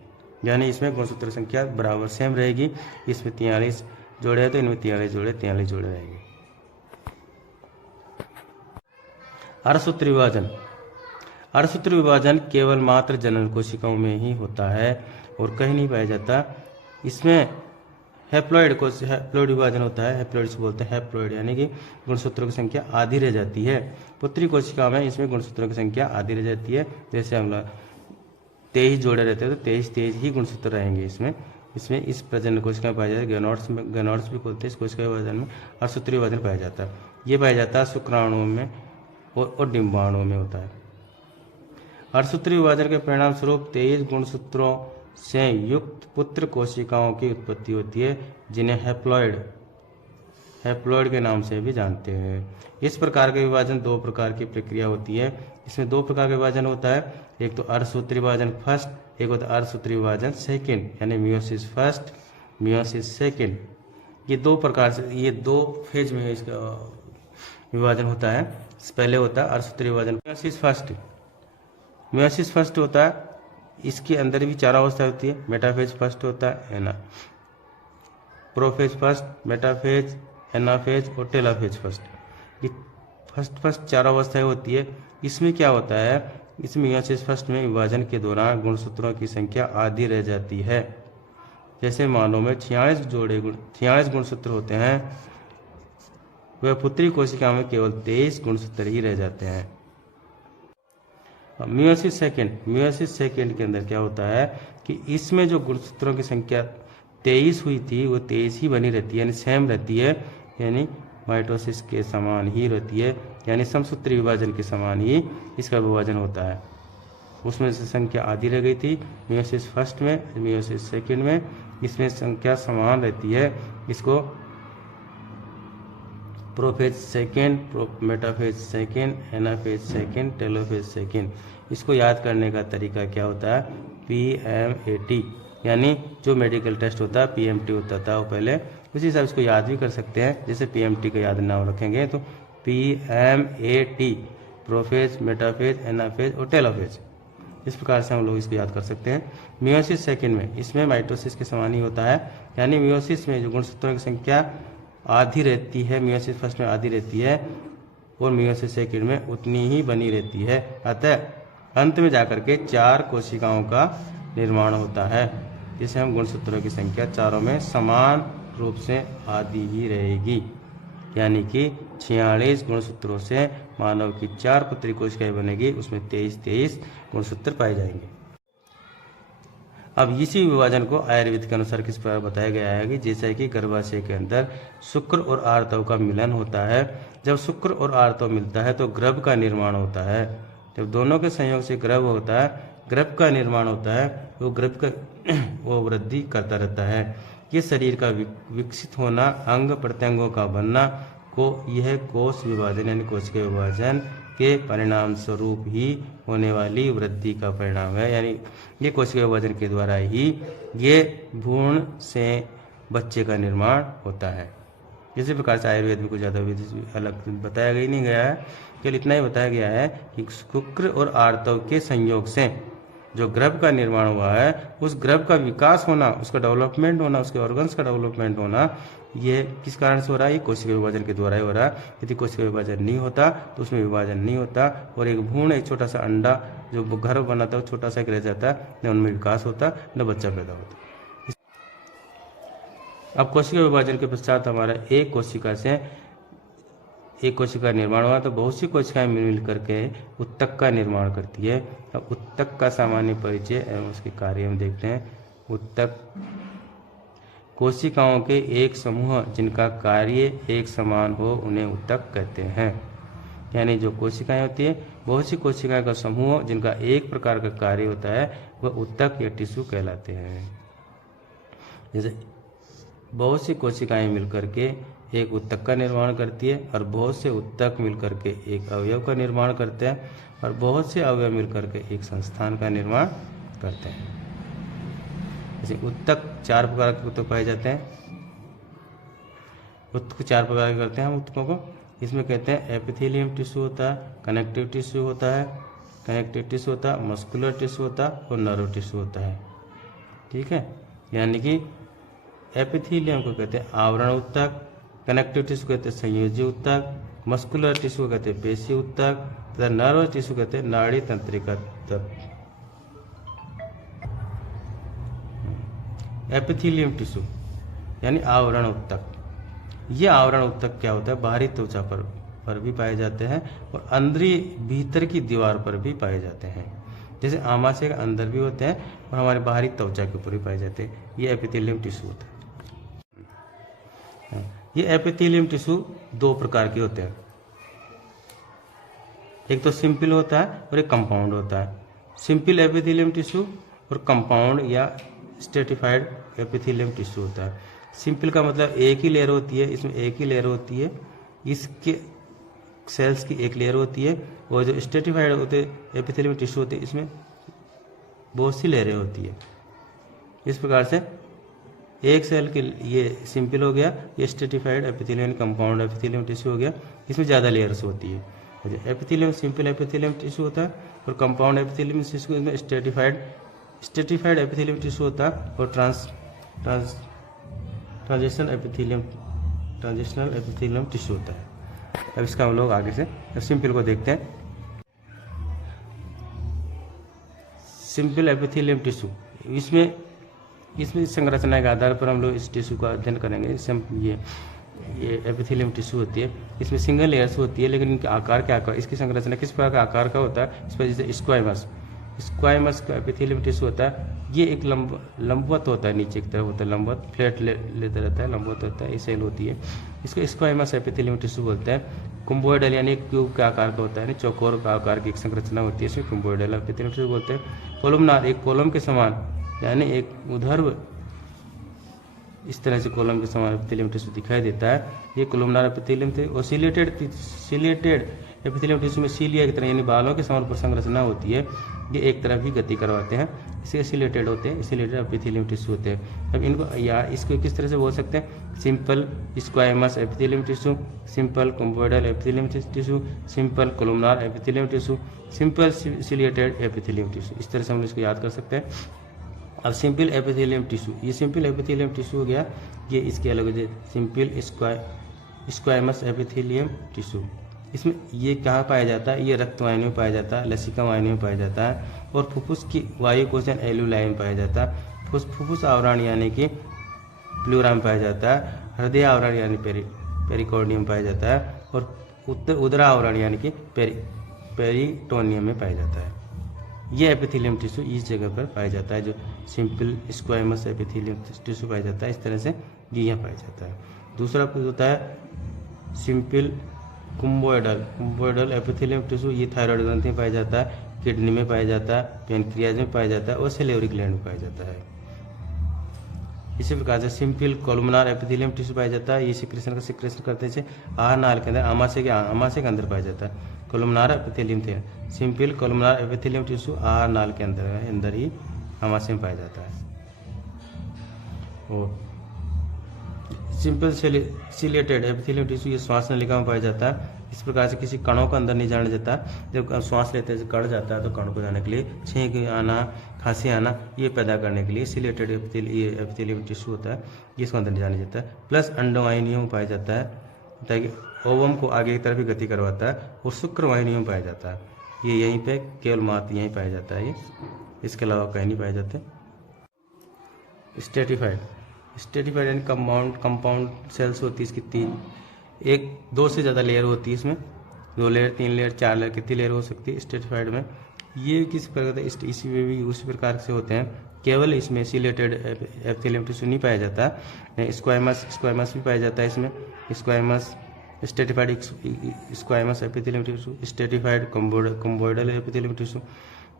यानी इसमें गुणसूत्र की संख्या बराबर सेम रहेगी। इसमें 43 जोड़े हैं तो इनमें 43 जोड़े रहेंगे। अर्धसूत्री विभाजन केवल मात्र जनन कोशिकाओं में ही होता है और कहीं नहीं पाया जाता। इसमें हैप्लॉइड विभाजन होता है। हैप्लॉइड से बोलते हैं हैप्लॉइड, यानी कि गुणसूत्रों की संख्या आधी रह जाती है। पुत्री कोशिका में इसमें गुणसूत्रों की संख्या आधी रह जाती है। जैसे हम 23 जोड़े रहते हैं तो 23 ही गुणसूत्र रहेंगे इसमें इस प्रजनन कोशिका में पाया जाता है। गैनॉट्स भी बोलते हैं इस कोशिका विभाजन में। अर्धसूत्री विभाजन पाया जाता है। ये पाया जाता है शुक्राणुओं में और डिंबाणुओं में होता है। अर्धसूत्री विभाजन के परिणाम स्वरूप 23 गुणसूत्रों से युक्त पुत्र कोशिकाओं की उत्पत्ति होती है, जिन्हें हैप्लॉइड के नाम से भी जानते हैं। इस प्रकार के विभाजन दो प्रकार की प्रक्रिया होती है। इसमें दो प्रकार का विभाजन होता है, एक तो अर्धसूत्री विभाजन फर्स्ट, एक होता है अर्धसूत्री विभाजन सेकंड, यानी मियोसिस फर्स्ट मियोसिस सेकंड। ये दो प्रकार से, ये दो फेज में इसका विभाजन होता है। पहले होता है अर्धसूत्री विभाजन मियोसिस फर्स्ट होता है। इसके अंदर भी 4 अवस्था होती है। मेटाफेज फर्स्ट होता है, प्रोफेज फर्स्ट, मेटाफेज, एनाफेज और टेलोफेज फर्स्ट। ये फर्स्ट 4 अवस्थाएं होती है। इसमें क्या होता है, इस मियोसिस फर्स्ट में विभाजन के दौरान गुणसूत्रों की संख्या आधी रह जाती है। जैसे मानव में 46 गुणसूत्र होते हैं, वह पुत्री कोशिका में केवल 23 गुणसूत्र ही रह जाते हैं। मियोसिस सेकेंड के अंदर क्या होता है कि इसमें जो गुणसूत्रों की संख्या 23 हुई थी वो 23 ही बनी रहती है, यानी सेम रहती है, यानी माइटोसिस के समान ही रहती है, यानी समसूत्री विभाजन के समान ही इसका विभाजन होता है। उसमें से संख्या आधी रह गई थी मियोसिस फर्स्ट में, मियोसिस सेकेंड में इसमें संख्या समान रहती है। इसको prophase second, metaphase second, anaphase second, telophase second. इसको याद करने का तरीका क्या होता है, PMAT, यानी जो मेडिकल टेस्ट होता है PMT होता था वो पहले, उसी हिसाब से इसको याद भी कर सकते हैं। जैसे PMT का याद नाम रखेंगे तो PMAT, प्रोफेज, मेटाफेज, एनाफेज और टेलोफेज, इस प्रकार से हम लोग इसको याद कर सकते हैं। मियोसिस सेकेंड में इसमें माइटोसिस के समान ही होता है, यानी मियोसिस में जो गुणसूत्रों की संख्या आधी रहती है, मियोसिस फर्स्ट में आधी रहती है और मियोसिस सेकेंड में उतनी ही बनी रहती है। अतः अंत में जाकर के 4 कोशिकाओं का निर्माण होता है, जिसे हम गुणसूत्रों की संख्या चारों में समान रूप से आधी ही रहेगी, यानी कि 46 गुणसूत्रों से मानव की 4 पुत्री कोशिकाएं बनेगी, उसमें 23 गुणसूत्र पाए जाएंगे। अब इसी विभाजन को आयुर्वेद के अनुसार किस प्रकार बताया गया है कि जैसे कि गर्भाशय के अंदर शुक्र और आर्तव का मिलन होता है, जब शुक्र और आर्तव मिलता है तो गर्भ का निर्माण होता है। जब दोनों के संयोग से गर्भ होता है, गर्भ का निर्माण होता है, वो गर्भ का वो वृद्धि करता रहता है। ये शरीर का विकसित होना, अंग प्रत्यंगों का बनना को यह कोश विभाजन यानी कोशिका विभाजन के परिणाम स्वरूप ही होने वाली वृद्धि का परिणाम है, यानी ये कोशिका विभाजन के द्वारा ही ये भ्रूण से बच्चे का निर्माण होता है। इसी प्रकार से आयुर्वेद में कुछ ज़्यादा अलग बताया ही नहीं गया है, केवल इतना ही बताया गया है कि शुक्र और आर्तव के संयोग से जो गर्भ का निर्माण हुआ है, उस गर्भ का विकास होना, उसका डेवलपमेंट होना, उसके ऑर्गन्स का डेवलपमेंट होना, ये किस कारण से हो रहा है, ये कोशिका विभाजन के द्वारा ही हो रहा है। यदि कोशिका विभाजन नहीं होता तो उसमें विभाजन नहीं होता और एक भ्रूण, एक छोटा सा अंडा जो गर्भ बनाता है वो छोटा सा रह जाता है, न उनमें विकास होता न बच्चा पैदा होता। अब कोशिका विभाजन के पश्चात हमारा एक कोशिका निर्माण हुआ तो बहुत सी कोशिकाएं मिल करके उत्तक का निर्माण करती है। अब उत्तक का सामान्य परिचय एवं उसके कार्य हम देखते हैं। उत्तक कोशिकाओं के एक समूह जिनका कार्य एक समान हो उन्हें उत्तक कहते हैं, यानी जो कोशिकाएं होती है, बहुत सी कोशिकाओं का समूह जिनका एक प्रकार का कार्य होता है वह उत्तक या टिश्यू कहलाते हैं। जैसे बहुत सी कोशिकाएं मिलकर के एक उत्तक का निर्माण करती है और बहुत से उत्तक मिलकर के एक अवयव का निर्माण करते हैं और बहुत से अवयव मिलकर के एक संस्थान का निर्माण करते हैं। जैसे उत्तक 4 प्रकार के उत्तक पाए जाते हैं। उत्तक 4 प्रकार के करते हैं हम उत्तकों को। इसमें कहते हैं एपिथेलियम टिश्यू होता है, कनेक्टिव टिश्यू होता है, मस्कुलर टिश्यू होता है और नर्व टिश्यू होता है। ठीक है, यानी कि एपिथेलियम को कहते हैं आवरण उत्तक, कनेक्टिव टिश्यू कहते हैं संयोजी उत्तक, मस्कुलर टिश्यू को कहते हैं पेशी उत्तक तथा नर्व टिश्यू कहते हैं नाड़ी तंत्रिका उत्तक। एपिथेलियम टिश्यू यानी आवरण उत्तक, ये आवरण उत्तक क्या होता है, बाहरी त्वचा पर भी पाए जाते हैं और अंदरी भीतर की दीवार पर भी पाए जाते हैं। जैसे आमाशय के अंदर भी होते हैं और हमारे बाहरी त्वचा के ऊपर भी पाए जाते हैं। ये एपिथेलियम टिश्यू होता है। ये एपिथेलियम टिश्यू 2 प्रकार के होते हैं, एक तो सिंपल होता है और एक कंपाउंड होता है। सिंपल एपिथेलियम टिश्यू और कंपाउंड या स्ट्रेटिफाइड एपिथेलियम टिश्यू होता है। सिंपल का मतलब एक ही लेयर होती है, इसमें एक ही लेयर होती है, इसके सेल्स की एक लेयर होती है, और जो स्ट्रेटिफाइड होते एपिथेलियम टिश्यू होते हैं इसमें बहुत सी लेयरें होती है। इस प्रकार से एक सेल के ये सिंपल हो गया, ये stratified epithelium compound epithelium tissue हो गया, इसमें ज़्यादा लेयर्स होती है। एपिथेलियम सिंपल एपिथेलियम टिश्यू होता है और कंपाउंड एपिथेलियम टिश्यू में स्ट्रेटिफाइड एपिथेलियम टिश्यू होता है और ट्रांजिशनल एपिथेलियम टिश्यू होता है। अब इसका हम लोग आगे से सिंपल को देखते हैं। सिंपल एपिथेलियम टिश्यू, इसमें संरचना के आधार पर हम लोग इस टिश्यू का अध्ययन करेंगे। जैसे हम ये ये एपिथेलियम टिश्यू होती है, इसमें सिंगल लेयर्स होती है, लेकिन इनके आकार के आकार, इसकी संरचना किस प्रकार का आकार का होता है, इस पर जैसे स्क्वाइमस का एपिथेलियम टिश्यू होता है। ये एक लंबवत होता है, नीचे की तरफ होता है लंबवत, फ्लैट लेता रहता है, लंबवत होता है, ये सेल होती है। इसको स्क्वाइमस एपिथेलियम टिश्यू बोलते हैं। कुम्बोइडल यानी एक क्यूब के आकार का होता है, यानी चौकोर का आकार की एक संरचना होती है, इसमें कुम्बोइडल एपिथेलियम टिश्यू बोलते हैं। कोलमनार, एक कॉलम के समान यानी एक ऊर्ध्व इस तरह से कॉलम के समान एपिथेलियम टिश्यू दिखाई देता है, ये कोलमनार एपिथेलियम थे। और सिलेटेड एपिथेलियम टिश्यू में सीलिया की तरह यानी बालों के समान संरचना होती है, ये एक तरफ ही गति करवाते हैं, इसे सिलेटेड होते हैं, सिलेटेड एपिथेलियम टिश्यू होते हैं। अब इनको या इसको किस तरह से बोल सकते हैं, simple squamous epithelium tissue, simple cuboidal epithelium tissue, simple columnar epithelium tissue, simple ciliated epithelium tissue, इस तरह से हम इसको याद कर सकते हैं। अब सिंपल एपिथेलियम टिश्यू, ये सिंपल एपिथेलियम टिश्यू हो गया, ये इसके अलग हो, सिंपल स्क्वाइमस एपिथेलियम टिश्यू। इसमें ये कहाँ पाया जाता है, ये रक्त वाहिनी में पाया जाता है, लसिका वाहिनी में पाया जाता है, और फुफ्फुस की वायु कोशन एल्यूलाई में पाया जाता है। फुफ्फुस आवरण यानी कि प्लूरा में पाया जाता है, हृदय आवरण यानी पेरिकॉर्डियम पाया जाता है, और उदरा आवरण यानी कि पेरिटोनियम में पाया जाता है। ये एपिथेलियम टिश्यू इस जगह पर पाया जाता है, जो सिंपल स्क्वाइमस एपिथेलियम टिश्यू पाया जाता है, इस तरह से ये यहाँ पाया जाता है। दूसरा होता है सिंपल कुम्बोइडल एपिथेलियम टिश्यू, ये थायराइड ग्रंथि में पाया जाता है, किडनी में पाया जाता है, पेनक्रियाज में पाया जाता है, और सेलेवरी ग्लैंड में पाया जाता है। इसी प्रकार से सिंपल कोलमनार एपिथेलियम टिश्यू पाया जाता है, ये सिक्रेशन करते हैं आहार नाल के अंदर, आमाशय के अंदर पाया जाता है। कोलमनार एपिथेलियम थे, सिंपल कोलमनार एपिथेलियम टिश्यू आहार नाल के अंदर ही आमाशय में पाया जाता है। और सिंपल सिलेटेड एपिथेलियम टिश्यू ये श्वास नलिका में पाया जाता है। इस प्रकार से किसी कणों को अंदर नहीं जाने देता, जब श्वास लेते हैं कण जाता है तो कण को जाने के लिए, छींक आना, खांसी आना, ये पैदा करने के लिए सिलेटेड एपिथेलियम टिश्यू होता है, ये इसको अंदर नहीं जाने देता है। प्लस अंडवाहिनियों में पाया जाता है, ताकि ओवम को आगे की तरफ ही गति करवाता है, और शुक्रवाहिनियों में पाया जाता है, ये यहीं पे केवल मात्र यहीं पाया जाता है, ये इसके अलावा कहीं नहीं पाया जाते। स्ट्रेटिफाइड यानी कंपाउंड सेल्स होती है इसकी दो से ज़्यादा लेयर होती है, इसमें 2 लेयर 3 लेयर 4 लेयर कितनी लेयर हो सकती है स्ट्रेटिफाइड में। ये किस प्रकार इसी में भी उसी प्रकार से होते हैं, केवल इसमें सिलेटेड एपिथेलियम टिश्यू नहीं पाया जाता, स्क्वाइमस भी पाया जाता है इसमें, squamous stratified squamous epithelium tissue, stratified cuboidal epithelium tissue,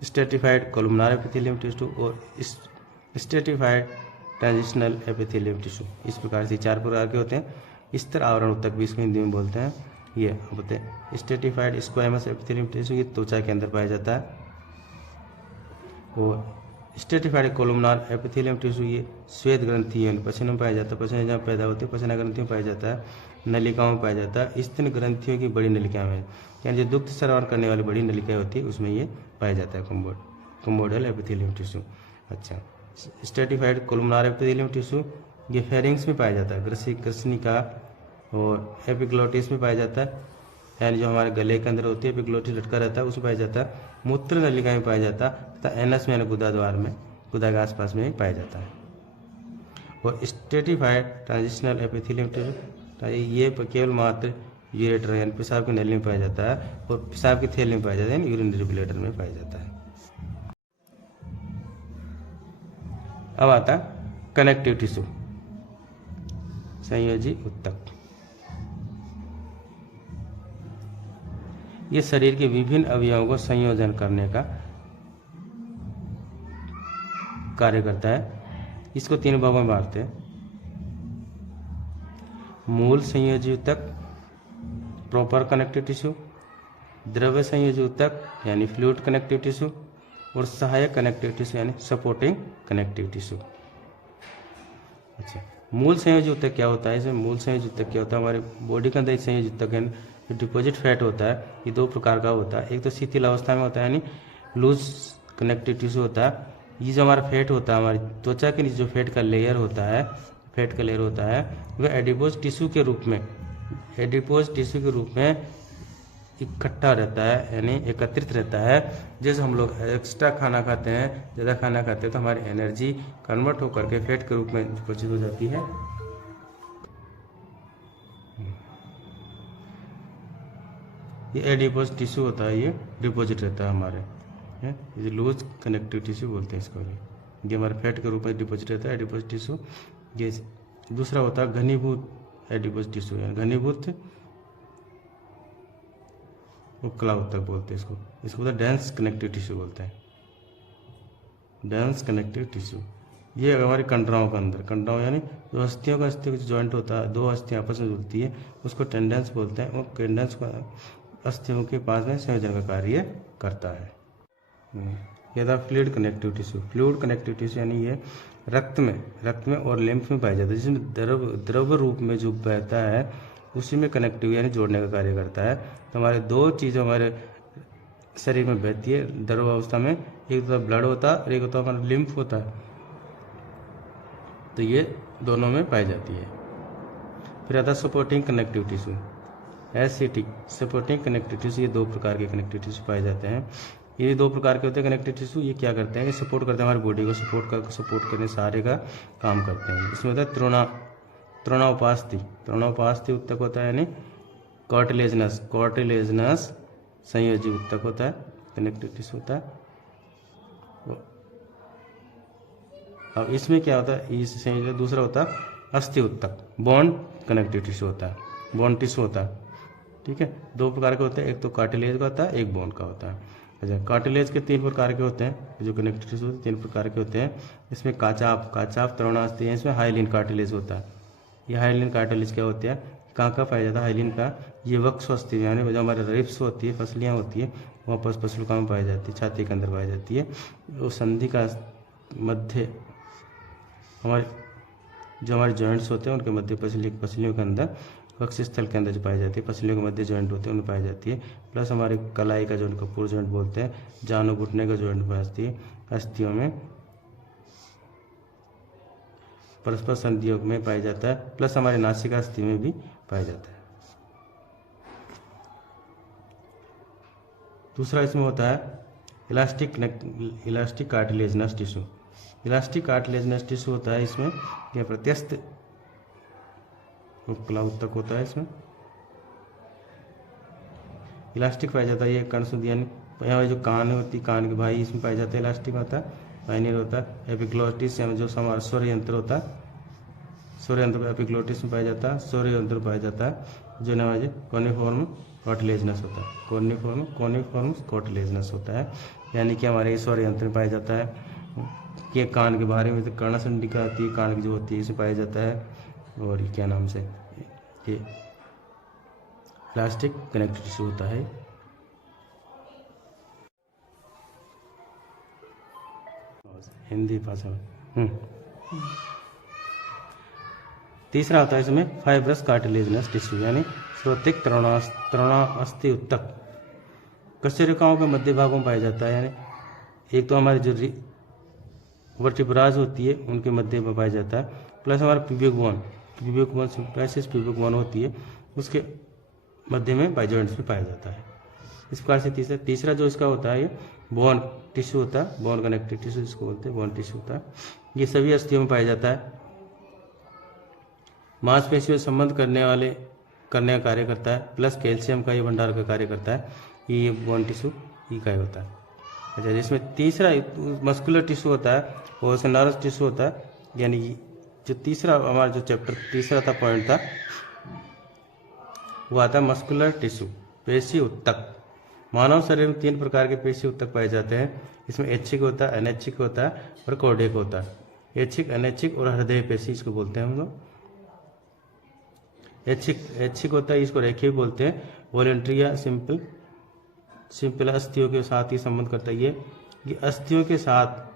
stratified columnar epithelium tissue, और स्ट्रेटिफाइड ट्रांजिशनल एपिथेलियम टिश्यू। इस प्रकार से 4 प्रकार के होते हैं। स्तर आवरण उत्तक भी इसको हिंदी में बोलते हैं। ये बोलते हैं स्ट्रेटिफाइड स्क्वाइमस एपिथेलियम टिश्यू, ये त्वचा के अंदर पाया जाता है, और स्ट्रेटिफाइड कोलमनार एपिथेलियम टिश्यू ये श्वेत ग्रंथि यानी पसीने में पाया जाता है, पसीने जहाँ पैदा होते हैं पसीना ग्रंथियों में पाया जाता है, नलिकाओं में पाया जाता है, स्तन ग्रंथियों की बड़ी नलिका में, यानी जो दुग्ध स्राव करने वाली बड़ी नलिकाएं होती है उसमें ये पाया जाता है कुम्बोइडल एपिथेलियम टिश्यू। अच्छा, स्ट्रेटिफाइड कोलमनार एपिथेलियम टिश्यू ये फेरिंग्स में पाया जाता है, ग्रसनिका और एपिग्लोटिस में पाया जाता है, यानी जो हमारे गले के अंदर होती है एपिग्लोटिस लटका रहता है उसमें पाया जाता है, मूत्र नलिका में पाया जाता है, तथा एनस में यानी गुदाद्वार में, गुदा के आसपास में पाया जाता है। और स्ट्रेटिफाइड ट्रांजिशनल एपिथेलियम टिश्यू ये केवल मात्र यूरेटर यानी पेशाब की नली में पाया जाता है, और पेशाब की थैली में पाया जाता है, यानी यूरिनरी ब्लैडर में पाया जाता है। अब आता कनेक्टिव टिश्यू, संयोजी उत्तक। ये शरीर के विभिन्न अवयवों को संयोजन करने का कार्य करता है। इसको 3 भागों में बांटते हैं, मूल संयोजी उत्तक प्रॉपर कनेक्टिव टिश्यू, द्रव्य संयोजी उत्तक यानी फ्लूइड कनेक्टिव टिश्यू, और सहायक कनेक्टिव टिश्यू यानी सपोर्टिंग कनेक्टिव टिश्यू। अच्छा, मूल संयोजी उत्तक क्या होता है? इसमें मूल संयोजी उत्तक क्या होता है? हमारे बॉडी के अंदर एक संयोजी उत्तक है, जो डिपॉजिट फैट होता है, ये 2 प्रकार का होता है। एक तो शिथिल अवस्था में होता है यानी लूज कनेक्टिव टिश्यू होता है। ये जो हमारा फैट होता है, हमारी त्वचा के नीचे जो फैट का लेयर होता है, वह एडिपोज टिश्यू के रूप में इकट्ठा रहता है, यानी एकत्रित रहता है। जैसे हम लोग एक्स्ट्रा खाना खाते हैं, ज़्यादा खाना खाते हैं, तो हमारी एनर्जी कन्वर्ट होकर के फैट के रूप में डिपॉजिट हो जाती है। ये एडिपोज टिश्यू होता है, ये डिपॉजिट रहता है हमारे, है ये लूज कनेक्टिव टिश्यू बोलते हैं इसको। ये हमारे फैट के रूप में डिपॉजिट रहता है एडिपोज टिश्यू। ये दूसरा होता है घनीभूत एडिपोज टिश्यू, यानी घनीभूत उपकला ऊतक बोलते हैं इसको। इसको बोलते हैं डेंस कनेक्टिव टिश्यू बोलते हैं, डेंस कनेक्टिव टिश्यू। ये हमारी कंडराओं के अंदर, कंडराओं यानी जो अस्थियों का जो जॉइंट होता है, दो अस्थियाँ आपस में जुड़ती है, उसको टेंडेंस बोलते हैं। वो टेंडेंस को अस्थियों के पास में संयोजन का कार्य करता है। ये था fluid connective tissue. Fluid connective tissue यानी ये रक्त में और लिम्फ में पाया जाता है, जिसमें द्रव रूप में जो बहता है उसी में कनेक्टिव यानी जोड़ने का कार्य करता है। तो हमारे दो चीज़ें हमारे शरीर में बहती है द्रव अवस्था में, एक तो ब्लड होता है और एक होता है हमारा लिम्फ होता है, तो ये दोनों में पाई जाती है। फिर आता है supporting connective tissue, acetic supporting connective tissue. ये दो प्रकार के कनेक्टिव टिश्यू पाए जाते हैं। ये दो प्रकार के होते हैं कनेक्टिव टिश्यू। ये क्या करते हैं, ये सपोर्ट करते हैं हमारी बॉडी को, सपोर्ट करने सारे का काम करते हैं। इसमें होता है त्रोणाउपास्थि उत्तक होता है, यानी कार्टिलेजनस संयोजी उत्तक होता है, कनेक्टिव टिश्यू होता है। अब इसमें क्या होता है, इस संयोजन दूसरा होता है अस्थि उत्तक, बोन कनेक्टिव टिश्यू होता है, बोन टिश्यू होता है। ठीक है, दो प्रकार के होते हैं, एक तो कार्टिलेज का होता है, एक बोन का होता है। अच्छा, कार्टिलेज के 3 प्रकार के होते हैं, जो कनेक्टिव टिश्यू 3 प्रकार के होते हैं। इसमें काचाप त्रोणास्थि है, इसमें हाइलिन कार्टिलेज होता है। ये हाइलिन कार्टिलेज क्या होते हैं, कहाँ का पाया जाता है हाइलिन का, ये वक्षस्थि यानी जो हमारे रिब्स होती है, फसलियाँ होती है, वहाँ पर पसलुका में पाई जाती है, छाती के अंदर पाई जाती है। वो संधि का मध्य हमारे जॉइंट्स होते हैं उनके मध्य पसलियों के अंदर, वक्ष स्थल के अंदर जो पाई जाती है, पसलियों के मध्य जॉइंट होते हैं उनमें पाई जाती है। प्लस हमारे कलाई का जॉइंट, कपूर जॉइंट बोलते हैं, जानो घुटने का जॉइंट पाती है, अस्थियों में परस्पर संधियों में पाया जाता है। प्लस हमारे नासिका अस्थि में भी पाया जाता है। दूसरा इसमें होता है elastic cartilaginous tissue. Elastic cartilaginous tissue होता है, इसमें यह प्रत्यस्थ उपकला उत्तक होता है। इसमें इलास्टिक पाया जाता है, ये कर्णसुद्धि यानी यहाँ जो कान होती, कान के भाई इसमें पाया जाता है, इलास्टिक होता है। माइनर होता है एपिग्लोटिस, यानी जो हमारा स्वर्ण यंत्र होता है, स्वर्ण यंत्र एपिग्लोटिस में पाया जाता है। स्वर्ण यंत्र पाया जाता है जो नाम कॉर्निफॉर्म कार्टिलेजनस होता है, कॉर्निफॉर्म कार्टिलेजनस होता है, यानी कि हमारे स्वर्ण यंत्र में पाया जाता है। कि कान के बारे में तो कर्णसंडिका आती है, कान की जो होती है इसे पाया जाता है। और क्या नाम से ये प्लास्टिक कनेक्टिव टिश्यू होता है। हिंदी भाषा में तीसरा होता है इसमें फाइब्रस कार्टिलेजनस टिश्यू, यानी श्रोतिक त्रोणास्थि उत्तक, कशेरुकाओं के मध्य भागों में पाया जाता है। यानी एक तो हमारी जो वर्टिब्राज होती है उनके मध्य में पाया जाता है। प्लस हमारा प्यूबिक बोन होती है, उसके मध्य में बाइजॉइंट्स में पाया जाता है। इस प्रकार से तीसरा जो इसका होता है, ये बोन टिश्यू होता है, बोन कनेक्टिव टिश्यू जिसको बोलते हैं, बोन टिश्यू होता है। ये सभी अस्थियों में पाया जाता है। मांसपेशियों से संबंध करने का कार्य करता है। प्लस कैल्शियम का ये भंडार का कार्य करता है। ये बोन टिश्यू इकाई होता है। अच्छा, जिसमें तीसरा मस्कुलर टिश्यू होता है और नर्वस टिश्यू होता है। यानी जो तीसरा हमारा जो चैप्टर तीसरा था, पॉइंट था, वो आता है मस्कुलर टिश्यू, पेशी उत्तक। मानव शरीर में 3 प्रकार के पेशी उत्तक पाए जाते हैं। इसमें ऐच्छिक होता है, अनैच्छिक होता है और कौर्डिक होता है। ऐच्छिक, अनैच्छिक और हृदय पेशी इसको बोलते हैं हम लोग। ऐच्छिक होता है, इसको रेखीय बोलते हैं। वॉलंटरी या सिंपल अस्थियों के साथ ही संबंध करता है। ये अस्थियों के साथ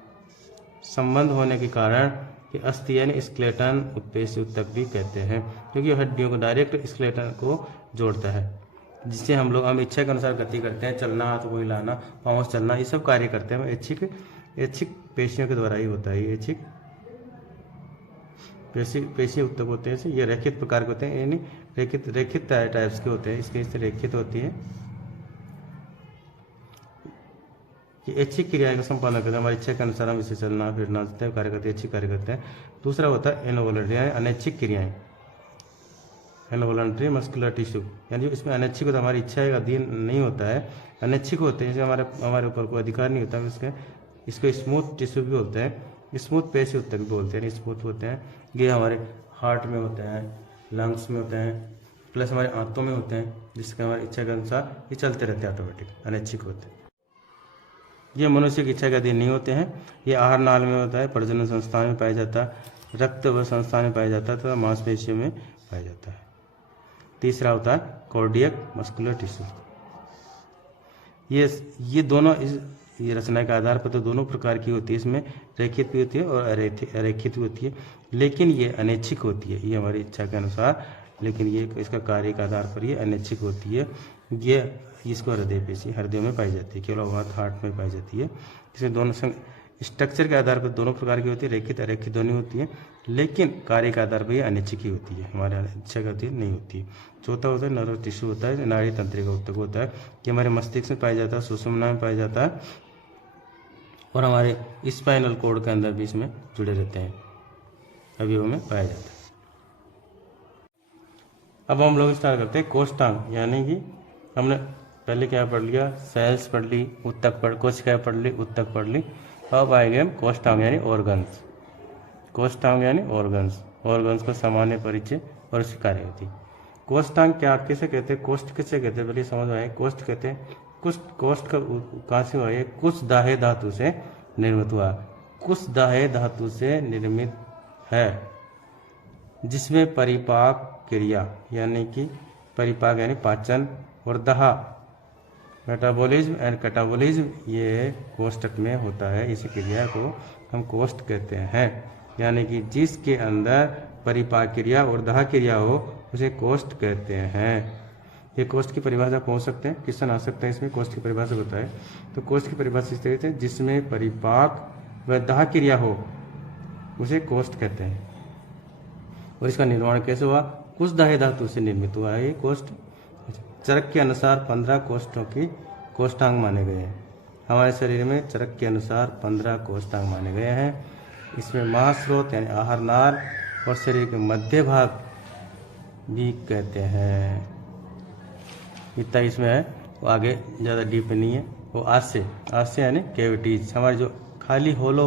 संबंध होने के कारण ये अस्थि यानी स्केलेटन पेशी उत्तक भी कहते हैं, क्योंकि हड्डियों को डायरेक्ट स्केलेटन को जोड़ता है, जिससे हम इच्छा के अनुसार गति करते हैं, चलना, हाथ को हिलाना, पाँव से चलना, ये सब कार्य करते हैं ऐच्छिक पेशियों के द्वारा ही होता है। ये ऐच्छिक पेशी उत्तक होते हैं। ये रेखित प्रकार के होते हैं, यानी रेखित टाइप्स के होते हैं। इसके रेखित होती है। ये ऐच्छिक क्रियाएं का संपादन करते हैं, हमारी इच्छा के अनुसार हम इसे चलना फिरना कार्य करते हैं, ऐच्छिक कार्य करते हैं। दूसरा होता है इनवॉलंटरी यानी अनैच्छिक क्रियाएं। इनवॉलंटरी मस्कुलर टिश्यू, यानी जो इसमें अनैच्छिक होता है, हमारी इच्छा का अधीन नहीं होता है, अनैच्छिक होते हैं, जैसे हमारे ऊपर कोई अधिकार नहीं होता है, इसको स्मूथ टिश्यू भी बोलते हैं, स्मूथ पेशी होते हैं बोलते हैं, स्मूथ होते हैं। ये हमारे हार्ट में होते हैं, लंग्स में होते हैं, प्लस हमारे आंतों में होते हैं, जिसके हमारी इच्छा के अनुसार ये चलते रहते हैं, ऑटोमेटिक अनैच्छिक होते हैं। ये मनुष्य की इच्छा के अधीन नहीं होते हैं। ये आहार नाल में होता है, प्रजनन संस्थान में पाया जाता है, रक्त व संस्थान में पाया जाता है तथा मांसपेशियों में पाया जाता है। तीसरा होता है कार्डियक मस्कुलर टिश्यू। ये दोनों ये रचना के आधार पर तो दोनों प्रकार की होती है, इसमें रेखित भी होती है और अरेखित भी होती है, लेकिन ये अनैच्छिक होती है, ये हमारी इच्छा के अनुसार, लेकिन ये इसका कार्य के आधार पर ये अनैच्छिक होती है। ये इसको हृदय पेशी हृदय में पाई जाती है, केवल हार्ट में पाई जाती है। इसमें दोनों स्ट्रक्चर के आधार पर दोनों प्रकार की होती है, रेखित अरेखित दोनों होती है, लेकिन कार्य के आधार पर ये अनैच्छिक ही होती है, हमारे इच्छा के अधीन नहीं होती है। चौथा होता है नर्व टिश्यू होता है, नाड़ी तंत्रिका ऊतक होता है, ये हमारे मस्तिष्क में पाया जाता है, सुषुम्ना में पाया जाता है और हमारे स्पाइनल कोड के अंदर भी इसमें जुड़े रहते हैं, अवयवों में पाया जाता है। अब हम लोग स्टार्ट करते हैं कोष्ठांग, यानी कि हमने पहले क्या पढ़ लिया, सेल्स पढ़ ली, ऊतक कोशिकाएं पढ़ ली, ऊतक पढ़ ली। अब आएंगे हम कोष्ठांग यानी ऑर्गन्स। कोष्ठांग यानी ऑर्गन्स का सामान्य परिचय और उसकी कार्य होती है। कोष्ठांग क्या किसे कहते हैं, कोष्ठ किसे कहते हैं, पहले समझ आए। कोष्ठ कहते हैं, कोष्ठ का कहाँ से हुआ है, कुश दाहे धातु से निर्मित हुआ, कुश दाहे धातु से निर्मित है, जिसमें परिपाक क्रिया यानी कि परिपाक यानी पाचन और दहा मेटाबॉलिज्म एंड कैटाबॉलिज्म ये कोष्ठक में होता है। इस क्रिया को हम कोष्ठ कहते हैं, यानी कि जिसके अंदर परिपाक क्रिया और दहा क्रिया हो उसे कोष्ठ कहते हैं। ये कोष्ठ की परिभाषा पहुंच सकते हैं, क्वेश्चन आ सकता है इसमें, कोष्ठ की परिभाषा होता है। तो कोष्ठ की परिभाषा इस तरह से, जिसमें परिपाक व दहा क्रिया हो उसे कोष्ठ कहते हैं। और इसका निर्माण कैसे हुआ, कुश दाहे धातु से निर्मित हुआ है ये कोष्ठ। चरक के अनुसार 15 कोष्ठों की कोष्ठांग माने गए हैं। हमारे शरीर में चरक के अनुसार 15 कोष्ठांग माने गए हैं। इसमें महास्रोत यानी आहार नाल और शरीर के मध्य भाग भी कहते हैं। इतना इसमें है, वो आगे ज़्यादा डीप नहीं है। वो आस्य यानी कैविटीज, हमारे जो खाली होलो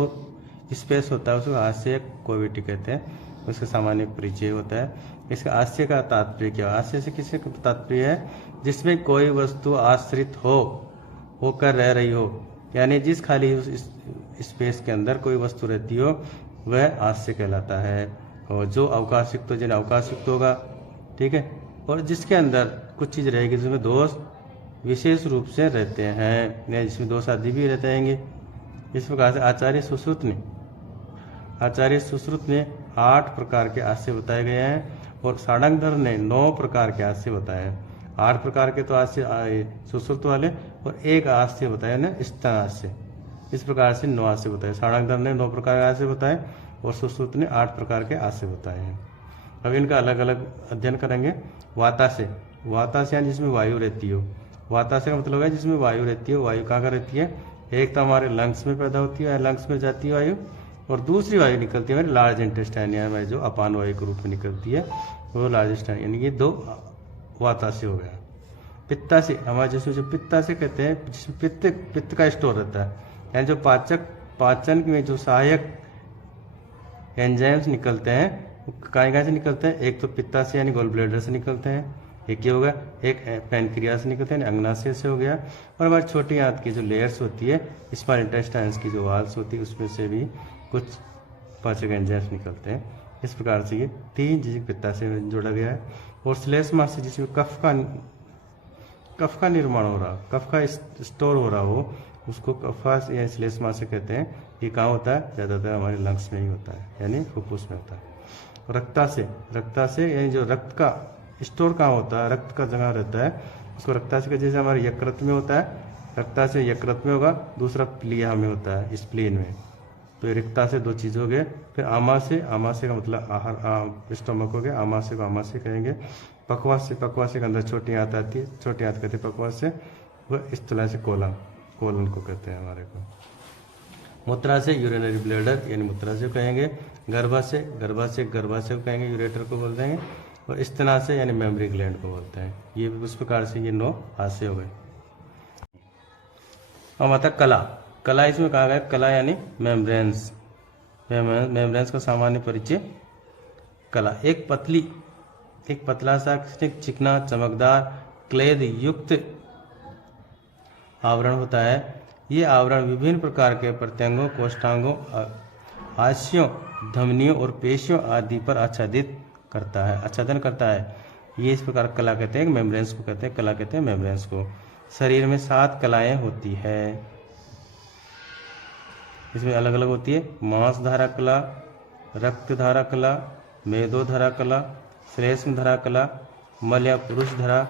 स्पेस होता है उसको आस्य कैविटी कहते हैं, उसका सामान्य परिचय होता है। इसका आस्य का तात्पर्य क्या है, आस्य से किसी का तात्पर्य है जिसमें कोई वस्तु आश्रित होकर रह रही हो, यानी जिस खाली स्पेस के अंदर कोई वस्तु रहती हो वह आस्य कहलाता है। और जो अवकाशयुक्त तो जिन्हें अवकाशयुक्त होगा, ठीक है, और जिसके अंदर कुछ चीज़ रहेगी जिसमें दोष विशेष रूप से रहते हैं, या जिसमें दोष आदि भी रहते हैं। इस प्रकार से आचार्य सुश्रुत ने 8 प्रकार के आस्य बताए गए हैं और सारंगधर ने 9 प्रकार के आस्य बताए हैं। 8 प्रकार के तो आस्य सुश्रुत वाले और एक आस्य बताया ना स्तन आस्य। इस प्रकार से 9 आस्य बताए। सारंगधर ने 9 प्रकार के आस्य बताए और सुश्रुत ने 8 प्रकार के आस्य बताए हैं। अब इनका अलग अलग अध्ययन करेंगे। वातास्य यानी जिसमें वायु रहती हो। वातास्य का मतलब है जिसमें वायु रहती है। वायु कहाँ रहती है, एक तो हमारे लंग्स में पैदा होती है, लंग्स में जाती है वायु, और दूसरी वायु निकलती है हमारे लार्ज इंटेस्टाइन यानी जो अपान वायु के रूप में निकलती है वो लार्ज इंटेस्टाइन, यानी ये 2 वातास्य हो गया। पित्ताशय हमारे जिसमें जो पित्ताशय कहते हैं, जिसमें पित्त का स्टोर रहता है, यानी जो पाचन में जो सहायक एंजाइम्स निकलते हैं कहाँ से निकलते हैं, एक तो पित्ताशय यानी गोल ब्लैडर से निकलते हैं, एक ये होगा, एक पैनक्रियास से निकलते हैं अग्नाशय से हो गया, और हमारी छोटी आंत की जो लेयर्स होती है स्मॉल इंटेस्टाइन्स की जो वाल्स होती है उसमें से भी कुछ पाचक एंजाइम्स निकलते हैं। इस प्रकार से ये 3 चीज़ें पित्ताशय में जोड़ा गया है। और श्लेष्मा से जिसमें कफ का निर्माण हो रहा, कफ का स्टोर हो रहा हो, उसको कफा या श्लेष्मा से कहते हैं। ये कहाँ होता है, ज़्यादातर हमारे लंग्स में ही होता है, यानी फुफ्फुस में होता है। रक्ताशय यानी जो रक्त का स्टोर कहाँ होता है, रक्त का जगह रहता है, उसको रक्ताशय का जैसे हमारे यकृत में होता है, रक्ताशय यकृत में होगा, दूसरा प्लीहा में होता है, स्प्लीन में। तो रक्ताशय 2 चीज़ हो गए। फिर आमाशय का मतलब आहार स्टोमक हो गया, आमाशय को आमाशय कहेंगे। पक्वाशय के अंदर छोटी आंत आती है, छोटी आंत कहते हैं पक्वाशय, वह इस तरह से कोलन को कहते हैं हमारे को। मूत्राशय यूरिनरी ब्लैडर यानी मूत्राशय कहेंगे। गर्भाशय को कहेंगे, यूरेटर को बोल देंगे। और स्तनाशय यानी मेमरी ग्लैंड को बोलते हैं। ये उस प्रकार से ये 9 हास्य हो गए। अब आता कला। कला इसमें कहा गया कला यानी मेम्ब्रेन्स। मेम्ब्रेन्स का सामान्य परिचय। कला एक पतला सा चिकना चमकदार क्लेद युक्त आवरण होता है। ये आवरण विभिन्न प्रकार के प्रत्यंगों, कोष्ठांगों, हाशियों, धमनियों और पेशियों आदि पर आच्छादन करता है। ये इस प्रकार कला कहते हैं, मेम्ब्रेन्स को कहते हैं, कला कहते हैं मेम्ब्रेन्स को। शरीर में 7 कलाएं होती है। इसमें अलग अलग होती है मांसधारा कला, रक्तधारा कला, मेदोधरा कला, श्लेष्मधरा कला, मल या पुरुष धरा,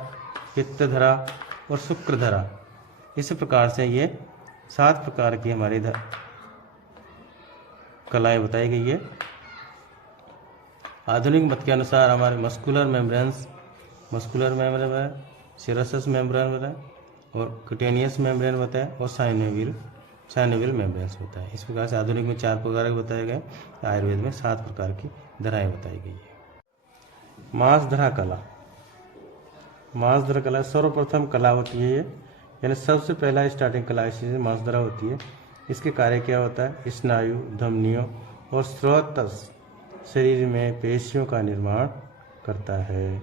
पित्तधरा और शुक्रधरा। इस प्रकार से ये 7 प्रकार की हमारी कलाएं बताई गई है। आधुनिक मत के अनुसार हमारे मस्कुलर मेम्ब्रेन है, सिरसस मेम्ब्रेन होता है और क्यूटेनियस मेम्ब्रेन होता है और साइनोवियल मेम्ब्रेन्स होता है। इस प्रकार से आधुनिक में 4 प्रकार के बताए गए, आयुर्वेद में 7 प्रकार की धराएं बताई गई है। मांसधरा कला सर्वप्रथम कला होती है, यानी सबसे पहला स्टार्टिंग कला इसी मांसधरा होती है। इसके कार्य क्या होता है? स्नायु, धमनियों और स्रोतस शरीर में पेशियों का निर्माण करता है।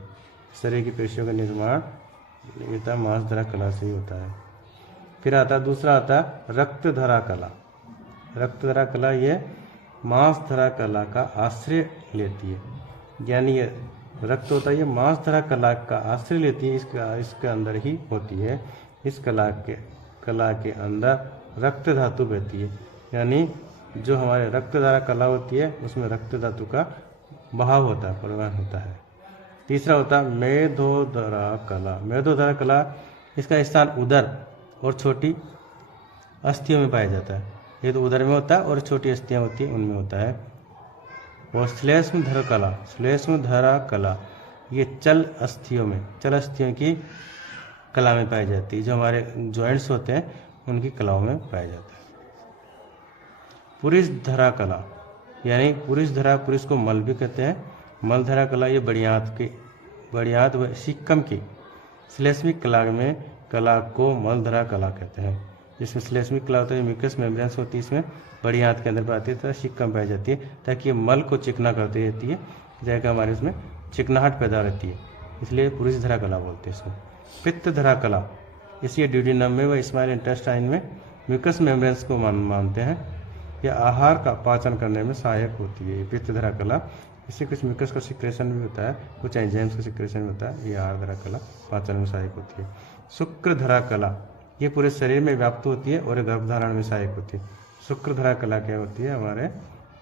शरीर की पेशियों का निर्माण ये मांसधरा कला से ही होता है। फिर दूसरा आता है रक्तधरा कला। रक्तधरा कला ये मांसधरा कला का आश्रय लेती है, यानी ये रक्त होता है, ये मांसधरा कला का आश्रय लेती है, इसके अंदर ही होती है। इस कला के अंदर रक्त धातु बहती है, यानी जो हमारे रक्तधारा कला होती है उसमें रक्त धातु का बहाव होता है, परिवहन होता है। तीसरा होता है मेदोधरा कला। मेदोधरा कला इसका स्थान उदर और छोटी अस्थियों में पाया जाता है। ये तो उदर में होता है और छोटी अस्थियां होती हैं उनमें होता है। और श्लेष्मधरा कला ये चल अस्थियों की कला में पाई जाती है। जो हमारे जॉइंट्स होते हैं उनकी कलाओं में पाया जाता है। पुरुषधरा कला यानी पुरुष को मल भी कहते हैं। मलधरा कला ये बढ़ियात व सिक्कम की श्लेष्मिक कला को मलधरा कला कहते हैं। जिसमें श्लेष्मिक कला होता है, म्यूकस मेम्ब्रेन्स होती है, इसमें बढ़ियात के अंदर पाती है तो सिक्कम पाई जाती है, ताकि ये मल को चिकना करती रहती है, जाकर हमारे उसमें चिकनाहट पैदा रहती है, इसलिए पुरुषधरा कला बोलते हैं इसको। पित्तधरा कला इसलिए ड्यूडेनम में व स्मॉल इंटेस्टाइन में म्यूकस मेम्ब्रेन्स को मानते हैं। यह आहार का पाचन करने में सहायक होती है। पित्तधरा कला इससे कुछ म्यूकस का सिक्रेशन भी होता है, कुछ एंजाइम्स का सिक्रेशन भी होता है। ये आहारधरा कला पाचन में सहायक होती है। शुक्रधरा कला ये पूरे शरीर में व्याप्त होती है और गर्भधारण में सहायक होती है। शुक्रधरा कला क्या होती है? हमारे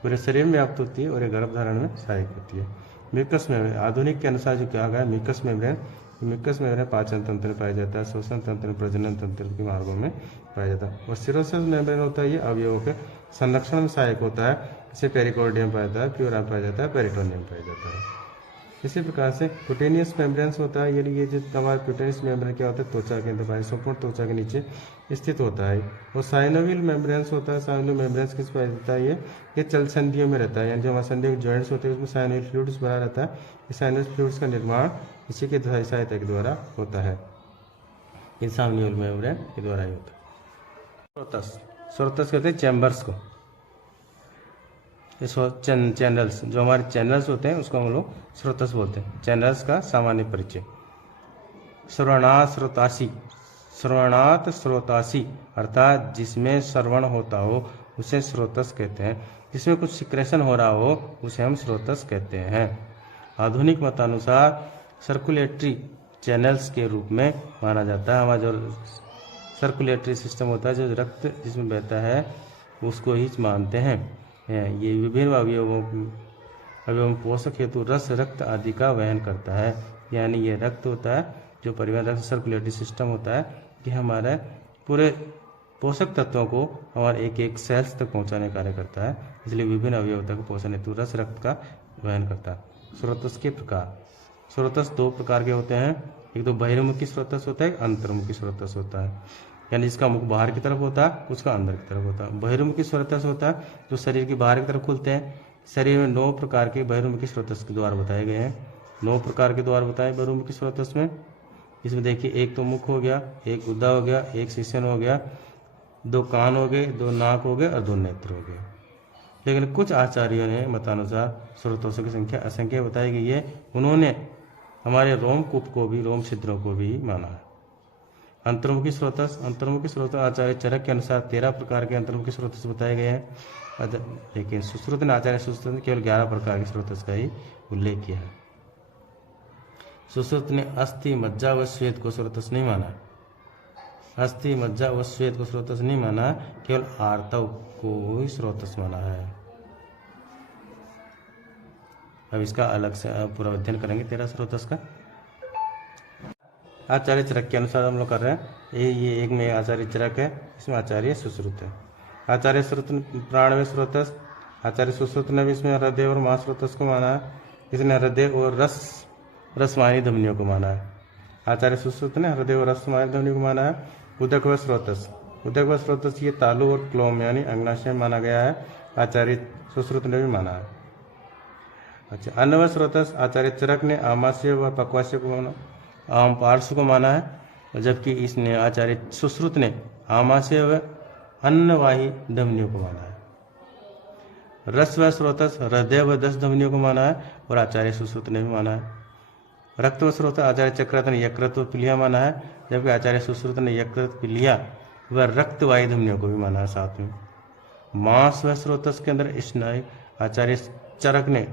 पूरे शरीर में व्याप्त होती है और गर्भधारण में सहायक होती है। म्यूकस मेम्ब्रेन आधुनिक के अनुसार जो कहा गया म्यूकस मेम्ब्रेन पाचन तंत्र में पाया जाता है, श्वसन तंत्र, प्रजनन तंत्र के मार्गों में पाया जाता है। और सिरोसिस मेम्ब्रेन होता है, ये अवयवों के संरक्षण में सहायक होता है। इसे पेरिकोर्डियम पाया जाता है, प्यूरा पाया जाता है, पेरिटोनियम पाया जाता है। इसी प्रकार से क्यूटेनियस मेम्ब्रेन्स होता है, यानी ये जो हमारा क्यूटेनियस मेम्ब्रेन क्या होता है? त्वचा के अंदर संपूर्ण त्वचा के नीचे स्थित होता है। और साइनोवियल मेम्ब्रेन्स होता है। साइनोवियल मेम्ब्रेन्स किस पाया जाता है? ये चल संधियों में रहता है, यानी जो हमारे संधियों के जॉइंट्स होते हैं उसमें साइनोवियल फ्लूइड्स भरा रहता है। इस साइनोवियल फ्लूइड्स का निर्माण इसी के सहायता के द्वारा होता है। इन साइनोवियल मेम्ब्रेन के द्वारा ही होता है। स्रोतस कहते हैं चैम्बर्स को। चैनल्स जो हमारे चैनल्स होते हैं उसको हम लोग स्रोतस बोलते हैं। चैनल्स का सामान्य परिचय। श्रवणात स्रोतासी अर्थात जिसमें श्रवण होता हो उसे स्रोतस कहते हैं। जिसमें कुछ सिक्रेशन हो रहा हो उसे हम स्रोतस कहते हैं। आधुनिक मतानुसार सर्कुलेटरी चैनल्स के रूप में माना जाता है। हमारा जो सर्कुलेटरी सिस्टम होता है, जो रक्त जिसमें बहता है उसको ही मानते हैं। ये विभिन्न अवयवों पोषक हेतु रस, रक्त आदि का वहन करता है। यानी ये रक्त होता है जो परिवहन रक्त सर्कुलेटरी सिस्टम होता है कि हमारे पूरे पोषक तत्वों को हमारे एक एक सेल्स तक पहुंचाने का कार्य करता है। इसलिए विभिन्न अवयवों तक पोषण हेतु रस, रक्त का वहन करता है। स्रोतस के प्रकार। स्रोतस 2 प्रकार के होते हैं। एक तो बहिर्मुखी स्रोतस होता है, एक अंतर्मुखी स्रोतस होता है। यानी जिसका मुख बाहर की तरफ होता है उसका अंदर की तरफ होता है। बहिर्मुखी स्रोतस होता है जो शरीर की बाहर की तरफ खुलते हैं। शरीर में 9 प्रकार के बहिर्मुखी स्रोतस के द्वार बताए गए हैं। 9 प्रकार के द्वार बताए बहुमुखी स्रोतस में। इसमें देखिए एक तो मुख हो गया, एक गुदा हो गया, एक शीशन हो गया, 2 कान हो गए, 2 नाक हो गए और 2 नेत्र हो गए। लेकिन कुछ आचार्यों ने मतानुसार स्रोतों की संख्या असंख्य बताई गई है। उन्होंने हमारे रोमकूप को भी, रोम छिद्रों को भी माना है। अंतर्मुखी स्रोतस, अंतर्मुखी स्रोत आचार्य चरक के अनुसार 13 प्रकार के अंतर्मुखी स्रोतस बताए गए हैं। लेकिन सुश्रुत ने, आचार्य सुश्रुत ने केवल 11 प्रकार के स्रोतस का ही उल्लेख किया है। सुश्रुत ने अस्थि, मज्जा व श्वेत को स्रोतस नहीं माना। अस्थि, मज्जा व श्वेत को स्रोतस नहीं माना, केवल आर्तव को ही स्रोतस माना है। अब इसका अलग से पूरा अध्ययन करेंगे 13 स्रोतस का। आचार्य चरक के अनुसार हम लोग कर रहे हैं। ये एक में आचार्य चरक है, इसमें आचार्य सुश्रुत है। आचार्य सुश्रुत प्राणमय स्रोतस, आचार्य सुश्रुत ने भी इसमें हृदय और महास्रोतस को माना है। इसने हृदय और रसवाहिनी धमनियों को माना है। आचार्य सुश्रुत ने हृदय और रसवाहिनी धमनियों को माना है। उदक व स्रोतस, उदक व स्रोतस ये तालु और क्लोम यानी अग्नाशय माना गया है। आचार्य सुश्रुत ने भी माना है। अच्छा, अन्न व स्रोतस, आचार्य चरक ने आमाशय व पक्वाशय को माना, आम पार्श्व को माना है, जबकि इसने आचार्य सुश्रुत ने आमाशय व अन्नवाही धमनियों को माना है। रस व स्रोतस हृदय व 10 धमनियों को माना है और आचार्य सुश्रुत ने भी माना है। रक्त व स्रोत आचार्य चक्रत ने यकृत व पिलिया माना है, जबकि आचार्य सुश्रुत ने यकृत, पिलिया व रक्तवाही धमनियों को भी माना है साथ में। मांस व स्रोतस के अंदर स्नायु, आचार्य चरक ने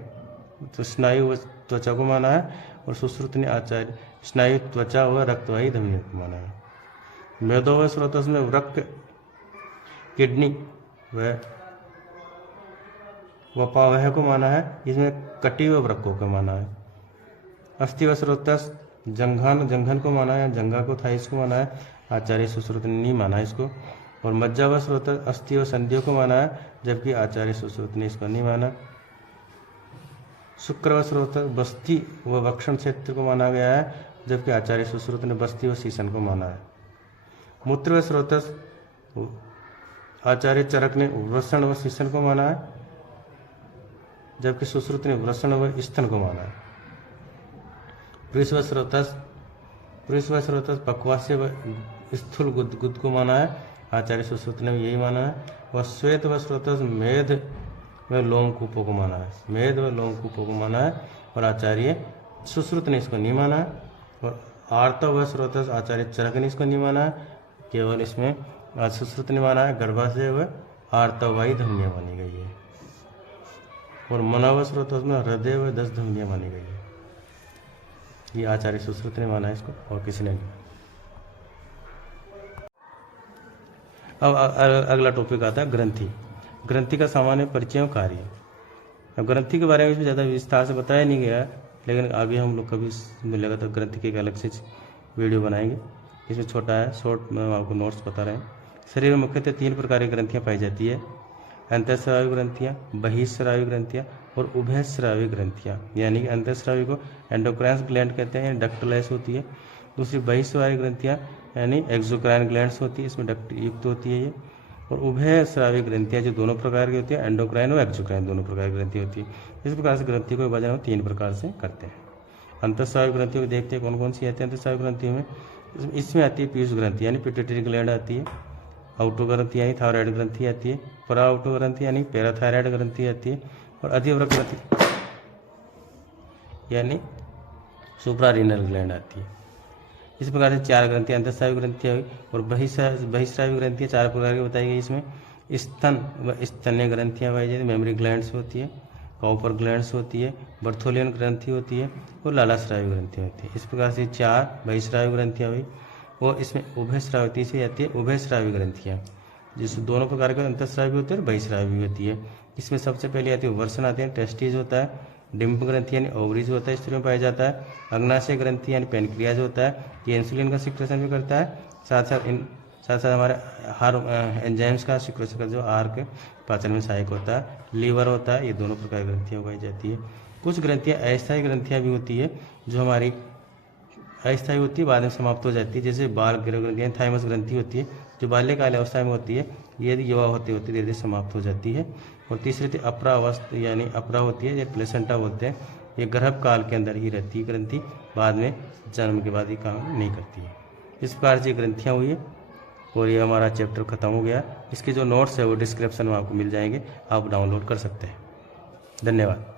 तो स्नायु व त्वचा को माना है और सुश्रुत ने आचार्य स्नायु, त्वचा व रक्तवाही धमनियों को माना है। मेदो व स्रोतस में वृक्क, किडनी व वपावह को माना है, इसमें कटी व वृक्कों को माना है। अस्थि व स्रोतस जंघन को माना है, जंघा को थाइस को माना है, आचार्य सुश्रुत ने नहीं माना इसको। और मज्जा व स्रोतस अस्थि व संधियों को माना है, जबकि आचार्य सुश्रुत ने इसको नहीं माना। शुक्र व स्रोतस बस्ती व वक्षण क्षेत्र को माना गया है, जबकि आचार्य सुश्रुत ने बस्ती व शीशन को माना है। मूत्र व स्रोतस आचार्य चरक ने वृषण व शीशन को माना है, जबकि सुश्रुत ने वृषण व स्तन को माना है। पुरुष व स्रोतस पक्वाशय व स्थूल गुद को माना है, आचार्य सुश्रुत ने यही माना है। और श्वेत व स्रोतस मेद व लोमकूपों को माना है, मेद व लोमकूपों को माना है और आचार्य सुश्रुत ने इसको नहीं माना है। और आर्तव व स्रोतस आचार्य चरक ने इसको नहीं माना है, केवल इसमें सुश्रुत ने माना है। गर्भाशय व आर्तवाही धमनियाँ मानी गई है। और मना व स्रोतस में हृदय व 10 धमनियाँ मानी गई है। ये आचार्य सुश्रुत ने माना है इसको और किसी ने नहीं। अब अगला टॉपिक आता है ग्रंथि। ग्रंथि का सामान्य परिचय और कार्य। अब ग्रंथि के बारे में ज़्यादा विस्तार से बताया नहीं गया है, लेकिन आगे हम लोग कभी मिलेगा तो ग्रंथि की एक अलग से वीडियो बनाएंगे। इसमें छोटा है, शॉर्ट में आपको नोट्स बता रहे हैं। शरीर में मुख्यतः 3 प्रकार की ग्रंथियाँ पाई जाती है। अंतःस्रावी ग्रंथियाँ, बहिःस्रावी ग्रंथियाँ और उभयस्रावी ग्रंथियाँ। यानी कि अंतःस्रावी को एंडोक्राइन ग्लैंड कहते हैं, डक्टलेस होती है। दूसरी बहिःस्रावी ग्रंथियाँ यानी एक्सोक्राइन ग्लैंड्स होती है, इसमें डक्ट युक्त होती है ये। और उभयस्रावी ग्रंथियाँ जो दोनों प्रकार की होती है, एंडोक्राइन और एक्सोक्राइन दोनों प्रकार की ग्रंथि होती है। इस प्रकार से ग्रंथि को विभाजन हम 3 प्रकार से करते हैं। अंतःस्रावी ग्रंथियों को देखते हैं कौन कौन सी आती है। अंतःस्रावी ग्रंथियों में इसमें आती है पीयूष ग्रंथि यानी पिट्यूटरी ग्लैंड आती है। आउटो ग्रंथि यानी थायराइड ग्रंथि आती है। परा आउटो ग्रंथि यानी पैराथायराइड ग्रंथि आती है। और अधिवृक्क ग्रंथि यानी सुप्रारीनल ग्लैंड आती है। इस प्रकार से 4 ग्रंथियाँ अंतःस्रावी ग्रंथियाँ हुई। और बहिःस्रावी ग्रंथियाँ 4 प्रकार की बताई गई। इसमें स्तन व स्तन्य ग्रंथियाँ पाई जाती है, मेमरी ग्लैंड्स होती है, कॉपर ग्लैंड्स होती है, बर्थोलियन ग्रंथि होती है और लालास्रावी ग्रंथि होती है। इस प्रकार से 4 बहिःस्रावी ग्रंथियाँ हुई। और इसमें उभयस्रावी तीसरी आती है उभयस्रावी ग्रंथियाँ, जिसमें दोनों प्रकार के अंतःस्रावी होते हैं और बहिःस्रावी भी होती है। इसमें सबसे पहले आती है वर्षण आती है, टेस्टिस होता है, डिम्ब ग्रंथि यानी ओवरीज होता है, स्त्रियों में पाया जाता है। अग्नाशय ग्रंथि यानी पेनक्रियाज होता है, ये इंसुलिन का सिक्रेशन भी करता है। साथ साथ हमारे हर एंजाइम्स का सिक्रेशन का जो आहार के पाचन में सहायक होता है। लीवर होता है, ये दोनों प्रकार की ग्रंथियाँ उगाई जाती है। कुछ ग्रंथियाँ अस्थायी ग्रंथियाँ भी होती है जो हमारी अस्थायी होती है, बाद में समाप्त हो जाती है। जैसे बाल ग्रंथि यानी थाइमस ग्रंथि होती है जो बाल्यकाल अवस्था में होती है, ये यदि युवा होते होते धीरे धीरे समाप्त हो जाती है। और तीसरी थी अपरा अवस्था यानी अपरा होती है, ये प्लेसेंटा बोलते हैं, ये गर्भकाल के अंदर ही रहती है ग्रंथि, बाद में जन्म के बाद ये काम नहीं करती है। इस प्रकार से ग्रंथियाँ हुई है और ये हमारा चैप्टर ख़त्म हो गया। इसके जो नोट्स है वो डिस्क्रिप्शन में आपको मिल जाएंगे, आप डाउनलोड कर सकते हैं। धन्यवाद।